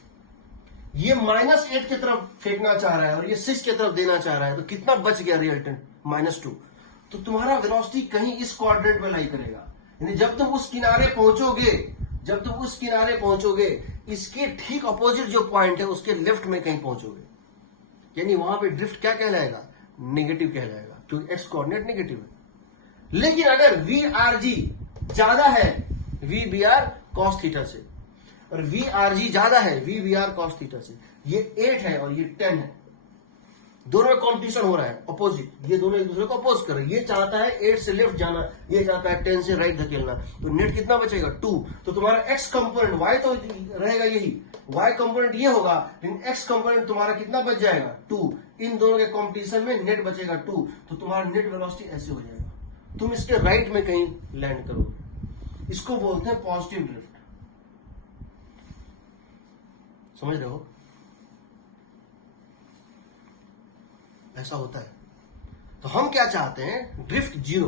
ये -8 की तरफ फेंकना चाह रहा है और ये 6 की तरफ देना चाह रहा है, तो कितना बच गया रिजल्टेंट? -2। तो तुम्हारा वेलोसिटी कहीं इस कोऑर्डिनेट में लाई करेगा। यानी जब तुम उस किनारे पहुंचोगे, जब तुम उस किनारे पहुंचोगे, इसके ठीक अपोजिट जो पॉइंट है उसके लेफ्ट में कहीं पहुंचोगे, यानी वहां पे ड्रिफ्ट क्या कहलाएगा? नेगेटिव कहलाएगा, क्योंकि एक्स कोऑर्डिनेट नेगेटिव है। लेकिन अगर VRG ज्यादा है VBR cos थीटा से, और VRG ज्यादा है VBR cos थीटा से, ये 8 है और ये 10 है, दोनों में कॉम्पिटिशन हो रहा है, अपोजिट, ये दोनों एक दूसरे को अपोज कर रहे हैं। ये चाहता है 8 से लेफ्ट जाना, ये चाहता है 10 से राइट धकेलना, तो नेट कितना बचेगा? 2। तो तुम्हारा x कंपोनेंट, y तो रहेगा यही, y कंपोनेंट ये होगा, लेकिन x कंपोनेंट तुम्हारा कितना बच जाएगा? 2। इन दोनों के कॉम्पिटिशन में नेट बचेगा 2, तो तुम्हारा नेट वेलोसिटी ऐसे हो जाएगा, तुम इसके राइट में कहीं लैंड करोगे। इसको बोलते हैं पॉजिटिव ड्रिफ्ट। समझ रहे हो? ऐसा होता है। तो हम क्या चाहते हैं? Drift zero.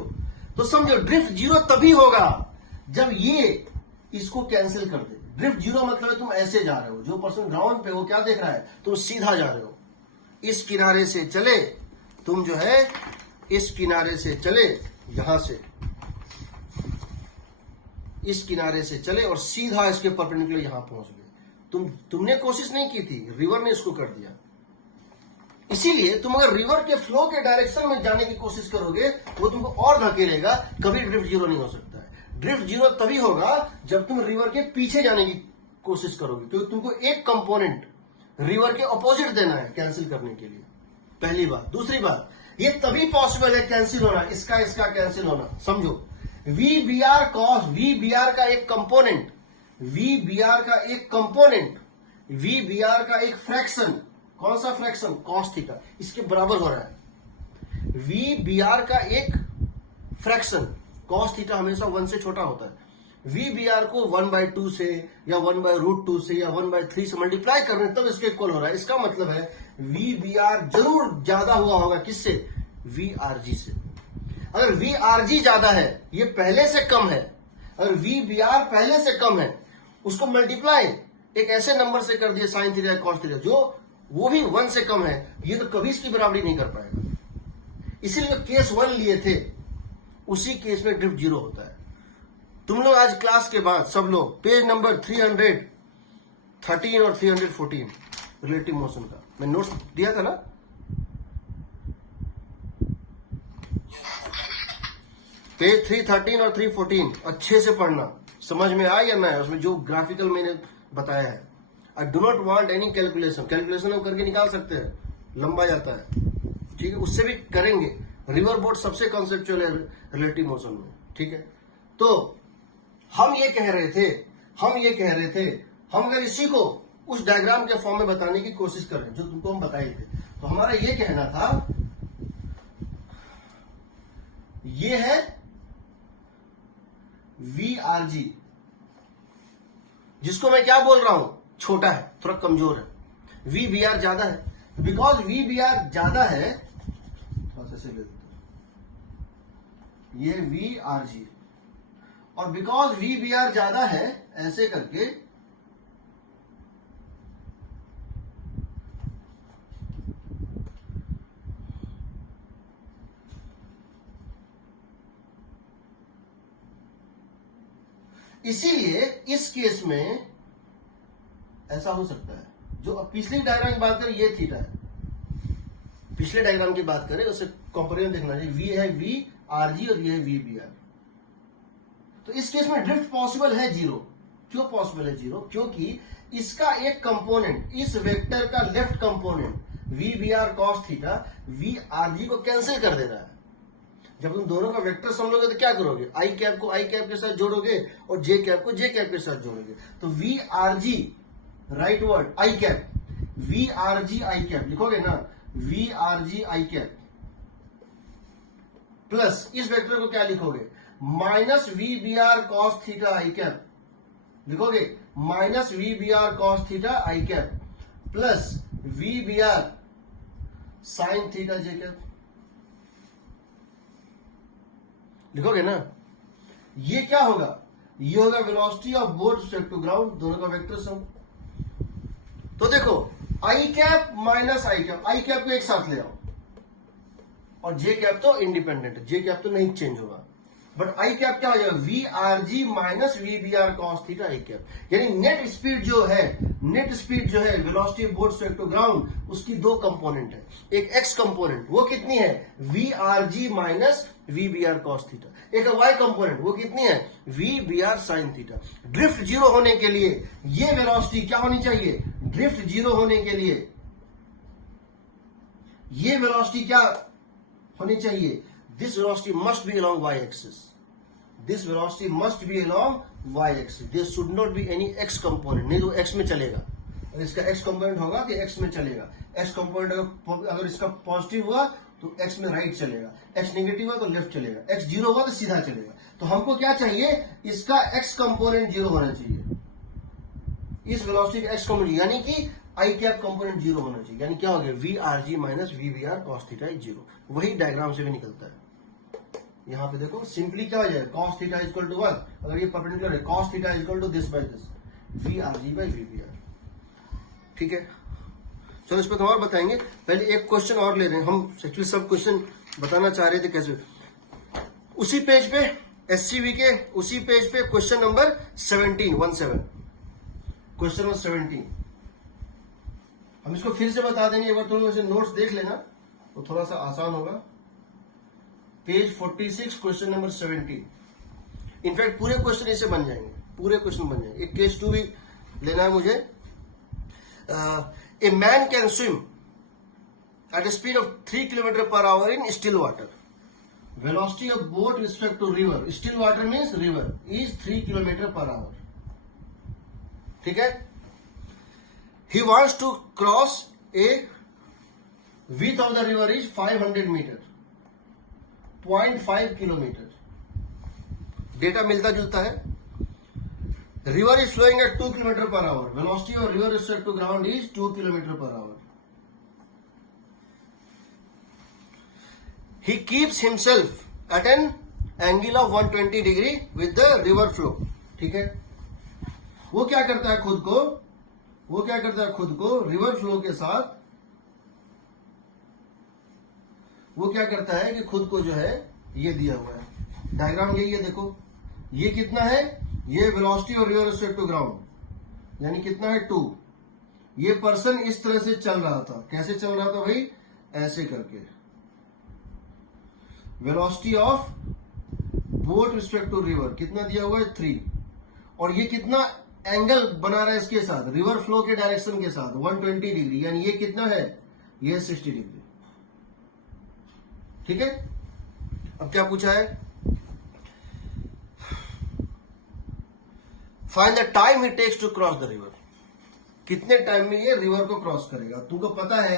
तो समझो, ड्रिफ्ट जीरो तभी होगा जब ये इसको कैंसिल कर दे। ड्रिफ्ट जीरो मतलब है तुम ऐसे जा रहे हो, जो पर्सन ग्राउंड पे वो क्या देख रहा है? तुम सीधा जा रहे हो, इस किनारे से चले, तुम जो है इस किनारे से चले, यहां से इस किनारे से चले और सीधा इसके परपेंडिकुलर यहां पहुंच गए। तुमने कोशिश नहीं की थी, रिवर ने इसको कर दिया। इसीलिए तुम अगर रिवर के फ्लो के डायरेक्शन में जाने की कोशिश करोगे, वो तुमको और धकेलेगा, कभी ड्रिफ्ट जीरो नहीं हो सकता है। ड्रिफ्ट जीरो तभी होगा जब तुम रिवर के पीछे जाने की कोशिश करोगे, क्योंकि तुमको एक कंपोनेंट रिवर के अपोजिट देना है कैंसिल करने के लिए, पहली बात। दूसरी बात, ये तभी पॉसिबल है कैंसिल होना, इसका कैंसिल होना। समझो, VBR cos, VBR का एक कंपोनेंट, VBR का एक कंपोनेंट, VBR का एक फ्रैक्शन, कौन सा फ्रैक्शन? cos थीटा, इसके बराबर हो रहा है। VBR का एक फ्रैक्शन, cos थीटा हमेशा 1 से छोटा होता है, वी बी आर को 1/2 से या 1/√2 से या 1/3 से मल्टीप्लाई कर रहे हैं तब इसके इक्वल हो रहा है। इसका मतलब है वी बी आर जरूर ज्यादा हुआ होगा किससे, वी आर जी से। अगर वी आर जी ज्यादा है, ये पहले से कम है, अगर वी बी आर पहले से कम है, उसको मल्टीप्लाई एक ऐसे नंबर से कर दिया साइन थीटा कॉस थीटा जो वो भी 1 से कम है, ये तो कभी इसकी बराबरी नहीं कर पाएगा। इसीलिए केस 1 लिए थे, उसी केस में ड्रिफ्ट 0 होता है। तुम लोग आज क्लास के बाद सब लोग पेज नंबर 313 और 314 रिलेटिव मोशन का मैं नोट्स दिया था ना, पेज 313 और 314 अच्छे से पढ़ना, समझ में आया या ना, उसमें जो ग्राफिकल मैंने बताया है। I do not want any calculation हम करके निकाल सकते हैं, लंबा जाता है, ठीक है, उससे भी करेंगे। रिवर बोट सबसे कॉन्सेप्चुअल है रिलेटिव मोशन में, ठीक है। तो हम ये कह रहे थे हम अगर इसी को उस डायग्राम के फॉर्म में बताने की कोशिश करें जो तुमको हम बताए थे, तो हमारा ये कहना था, ये है वी आर जी, जिसको मैं क्या बोल रहा हूं, छोटा है, थोड़ा कमजोर है। वी बी आर ज्यादा है, बिकॉज वी बी आर ज्यादा है, थोड़ा सा ले देता हूं, ये वी आर जी, और बिकॉज वी बी आर ज्यादा है, ऐसे करके इसीलिए इस केस में ऐसा हो सकता है। जो पिछले डायग्राम की बात करें, ये थीटा है, पिछले डायग्राम की बात करें उससे कंपेरिजन देखना चाहिए। वी है वी आर जी और ये है वी बी आर। तो इस केस में ड्रिफ्ट पॉसिबल है 0। क्यों पॉसिबल है 0? क्योंकि इसका एक कंपोनेंट, इस वेक्टर का left component V B R cos theta V R G को कैंसिल कर दे रहा है। जब तुम दोनों का वेक्टर समझोगे तो क्या करोगे, आई कैप को आई कैप के साथ जोड़ोगे और जे कैप को जे कैप के साथ जोड़ोगे। तो V R G, right word, I cap, V R G I cap लिखोगे ना, V R G I cap plus इस वेक्टर को क्या लिखोगे, minus V B R cos theta I cap लिखोगे, minus V B R cos theta I cap plus V B R sine theta J cap लिखोगे ना। ये क्या होगा, ये होगा velocity of boat respect to ground, दोनों का वेक्टर सम। तो देखो आई कैप माइनस आई कैप को एक साथ ले आओ, और जे कैप तो इंडिपेंडेंट है, जे कैप तो नहीं चेंज होगा, बट आई कैप क्या हो जाएगा, V R G minus V B R cos theta I cap. यानी नेट स्पीड जो है velocity boat respect to ground, उसकी 2 कंपोनेंट है। एक एक्स कंपोनेंट, वो कितनी है, V R G minus V B R cos theta. एक वाई कंपोनेंट, वो कितनी है, V B R sine theta. Drift 0 होने के लिए ये वेलोसिटी क्या होनी चाहिए, ड्रिफ्ट 0 होने के लिए ये वेलोसिटी क्या होनी चाहिए, this velocity must be along y axis. This velocity must be along y axis. There should not be any x component. नहीं तो x में चलेगा, अगर इसका x component होगा तो x में चलेगा। x component अगर इसका पॉजिटिव हुआ तो x में राइट चलेगा, x नेगेटिव हुआ तो लेफ्ट चलेगा, x 0 हुआ तो सीधा चलेगा। तो हमको क्या चाहिए, इसका x कंपोनेंट 0 होना चाहिए, इस वेलोसिटी का x कंपोनेंट, यानी कि आई कैप कंपोनेंट 0 होना चाहिए। यानी क्या हो गया, V R G minus V B R cos theta is 0। वही डायग्राम से भी निकलता है। यहां पे देखो सिंपली क्या हो जाएगा, cos theta is equal to 1, अगर ये परपेंडिकुलर है, cos theta is equal to this by this, V R G by V B R. ठीक है, चलो इस पर तो और बताएंगे। पहले एक क्वेश्चन और ले रहे हैं हम, एक्चुअली सब क्वेश्चन बताना चाह रहे थे कैसे। उसी पेज पे एससीबी के उसी पेज पे क्वेश्चन नंबर 17 क्वेश्चन नंबर 17 हम इसको फिर से बता देंगे, एक बार तुम लोग नोट्स देख लेना तो थोड़ा सा आसान होगा। Page 46 question number 17। इनफैक्ट पूरे क्वेश्चन ऐसे बन जाएंगे, पूरे क्वेश्चन बन जाएंगे। एक केस 2 भी लेना है मुझे। A man can swim at a speed of 3 km/h in still water. Velocity of boat respect to river, still water means river, is 3 km/h। ठीक है, he wants to cross a width of the river is 500 meter, 0.5 kilometre. Data मिलता जुलता है। River is flowing at 2 km per hour. Velocity of river with respect to ground is 2 km per hour. He keeps himself at an angle of 120 degree with the river flow. ठीक है, वो क्या करता है खुद को रिवर फ्लो के साथ, वो क्या करता है कि खुद को जो है ये दिया हुआ है, डायग्राम यही है, देखो ये कितना है, ये वेलोसिटी और रिवर रिस्पेक्ट टू ग्राउंड, यानी कितना है 2। ये पर्सन इस तरह से चल रहा था, कैसे चल रहा था भाई, ऐसे करके। Velocity of boat respect to river कितना दिया हुआ है 3, और ये कितना एंगल बना रहा है इसके साथ, रिवर फ्लो के डायरेक्शन के साथ 120 डिग्री, यानी ये कितना है, ये 60 डिग्री। ठीक है, अब क्या पूछा है, find the time it takes to cross the river, कितने टाइम में ये रिवर को क्रॉस करेगा। तुमको पता है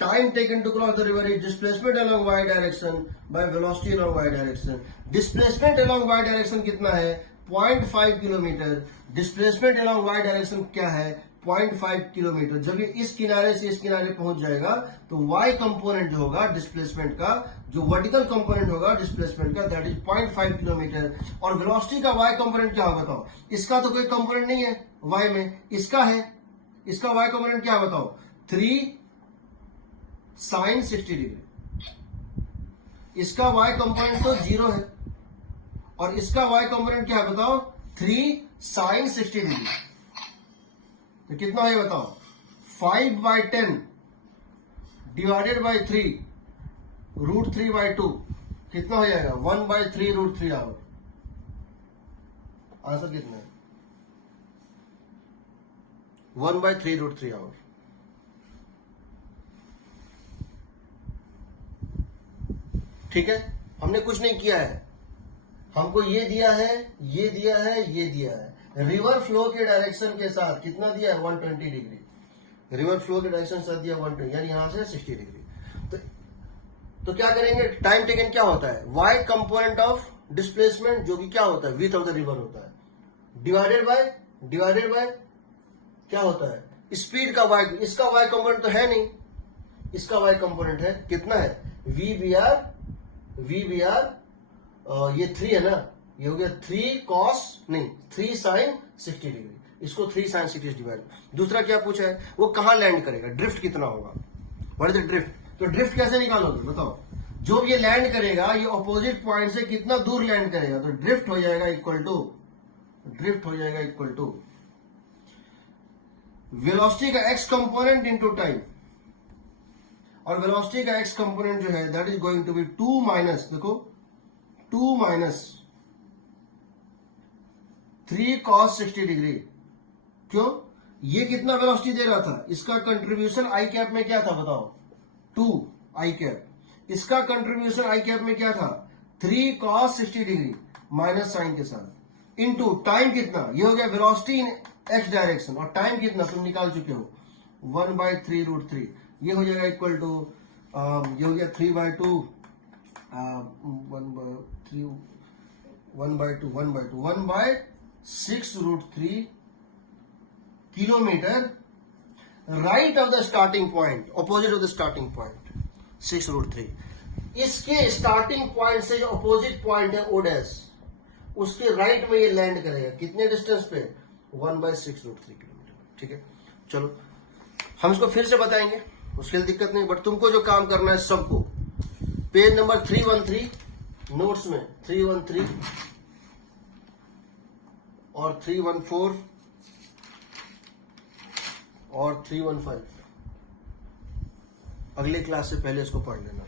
time taken to cross the river is displacement along Y direction by velocity along Y direction. Displacement along Y direction कितना है, 0.5 kilometre. Displacement along Y direction क्या है, 0.5 किलोमीटर। जब ये इस किनारे से इस किनारे पहुंच जाएगा तो वाई कंपोनेंट जो होगा डिस्प्लेसमेंट का, जो वर्टिकल कंपोनेंट होगा डिस्प्लेसमेंट का, दैट इज 0.5 किलोमीटर। और वेलोसिटी का वाई कंपोनेंट क्या होगा बताओ, इसका तो कोई कंपोनेंट नहीं है वाई में, इसका है, इसका वाई कंपोनेंट क्या बताओ, 3 sin 60 डिग्री। इसका वाई कंपोनेंट तो 0 है, और इसका वाई कंपोनेंट क्या है बताओ, 3 sin 60 डिग्री। तो कितना है बताओ, 5/10 डिवाइडेड बाई 3 √3/2 कितना हो जाएगा, 1/3 √3 आवर। आंसर कितना है, 1/3 √3 आवर। ठीक है, हमने कुछ नहीं किया है, हमको ये दिया है, ये दिया है, ये दिया है। रिवर फ्लो के डायरेक्शन के साथ कितना दिया है, 120 डिग्री। रिवर फ्लो के डायरेक्शन के साथ दिया 120, यानी यहां से 60 डिग्री। तो क्या करेंगे, टाइम टेकन क्या होता है, वाई कंपोनेंट ऑफ डिस्प्लेसमेंट, जो कि क्या होता है, विड्थ ऑफ द रिवर होता है, डिवाइडेड बाय क्या होता है, स्पीड का वाई। इसका वाई कंपोनेंट तो है नहीं, इसका वाई कंपोनेंट है, कितना है, वी बी आर, ये 3 है ना, ये हो गया 3 sin 60 डिग्री, इसको 3 sin 60 डिवाइड। दूसरा क्या पूछा है, वो कहां लैंड करेगा, ड्रिफ्ट कितना होगा, व्हाट इज द ड्रिफ्ट। तो ड्रिफ्ट कैसे निकालोगे बताओ, जो ये लैंड करेगा ये ऑपोजिट पॉइंट से कितना दूर लैंड करेगा, तो ड्रिफ्ट हो जाएगा इक्वल टू वेलोसिटी का एक्स कंपोनेंट इनटू टाइम, और वेलोसिटी का एक्स कंपोनेंट जो है that is going to be 2 minus, देखो 2 माइनस 3 cos 60 डिग्री। क्यों, ये कितना वेलोसिटी दे रहा था, इसका कंट्रीब्यूशन आई कैप में क्या था बताओ, 2 आई कैप। इसका कंट्रीब्यूशन आई कैप में क्या था, 3 cos 60 डिग्री माइनस साइन के साथ, इनटू टाइम कितना, ये हो गया वेलोसिटी इन एक्स डायरेक्शन, और टाइम कितना तुम निकाल चुके हो, 1/3 √3। ये हो जाएगा इक्वल टू, ये हो गया 3/2 1/6 √3 kilometre right of the starting point, opposite of the starting point 6 √3। इसके स्टार्टिंग पॉइंट से जो अपोजिट पॉइंट है ओ डैश, उसके राइट में ये लैंड करेगा, कितने डिस्टेंस पे, 1/6 √3 किलोमीटर। ठीक है, चलो हम इसको फिर से बताएंगे, उसके लिए दिक्कत नहीं, बट तुमको जो काम करना है सबको, पेज नंबर 313 नोट्स में 313 और 314 और 315 अगले क्लास से पहले इसको पढ़ लेना।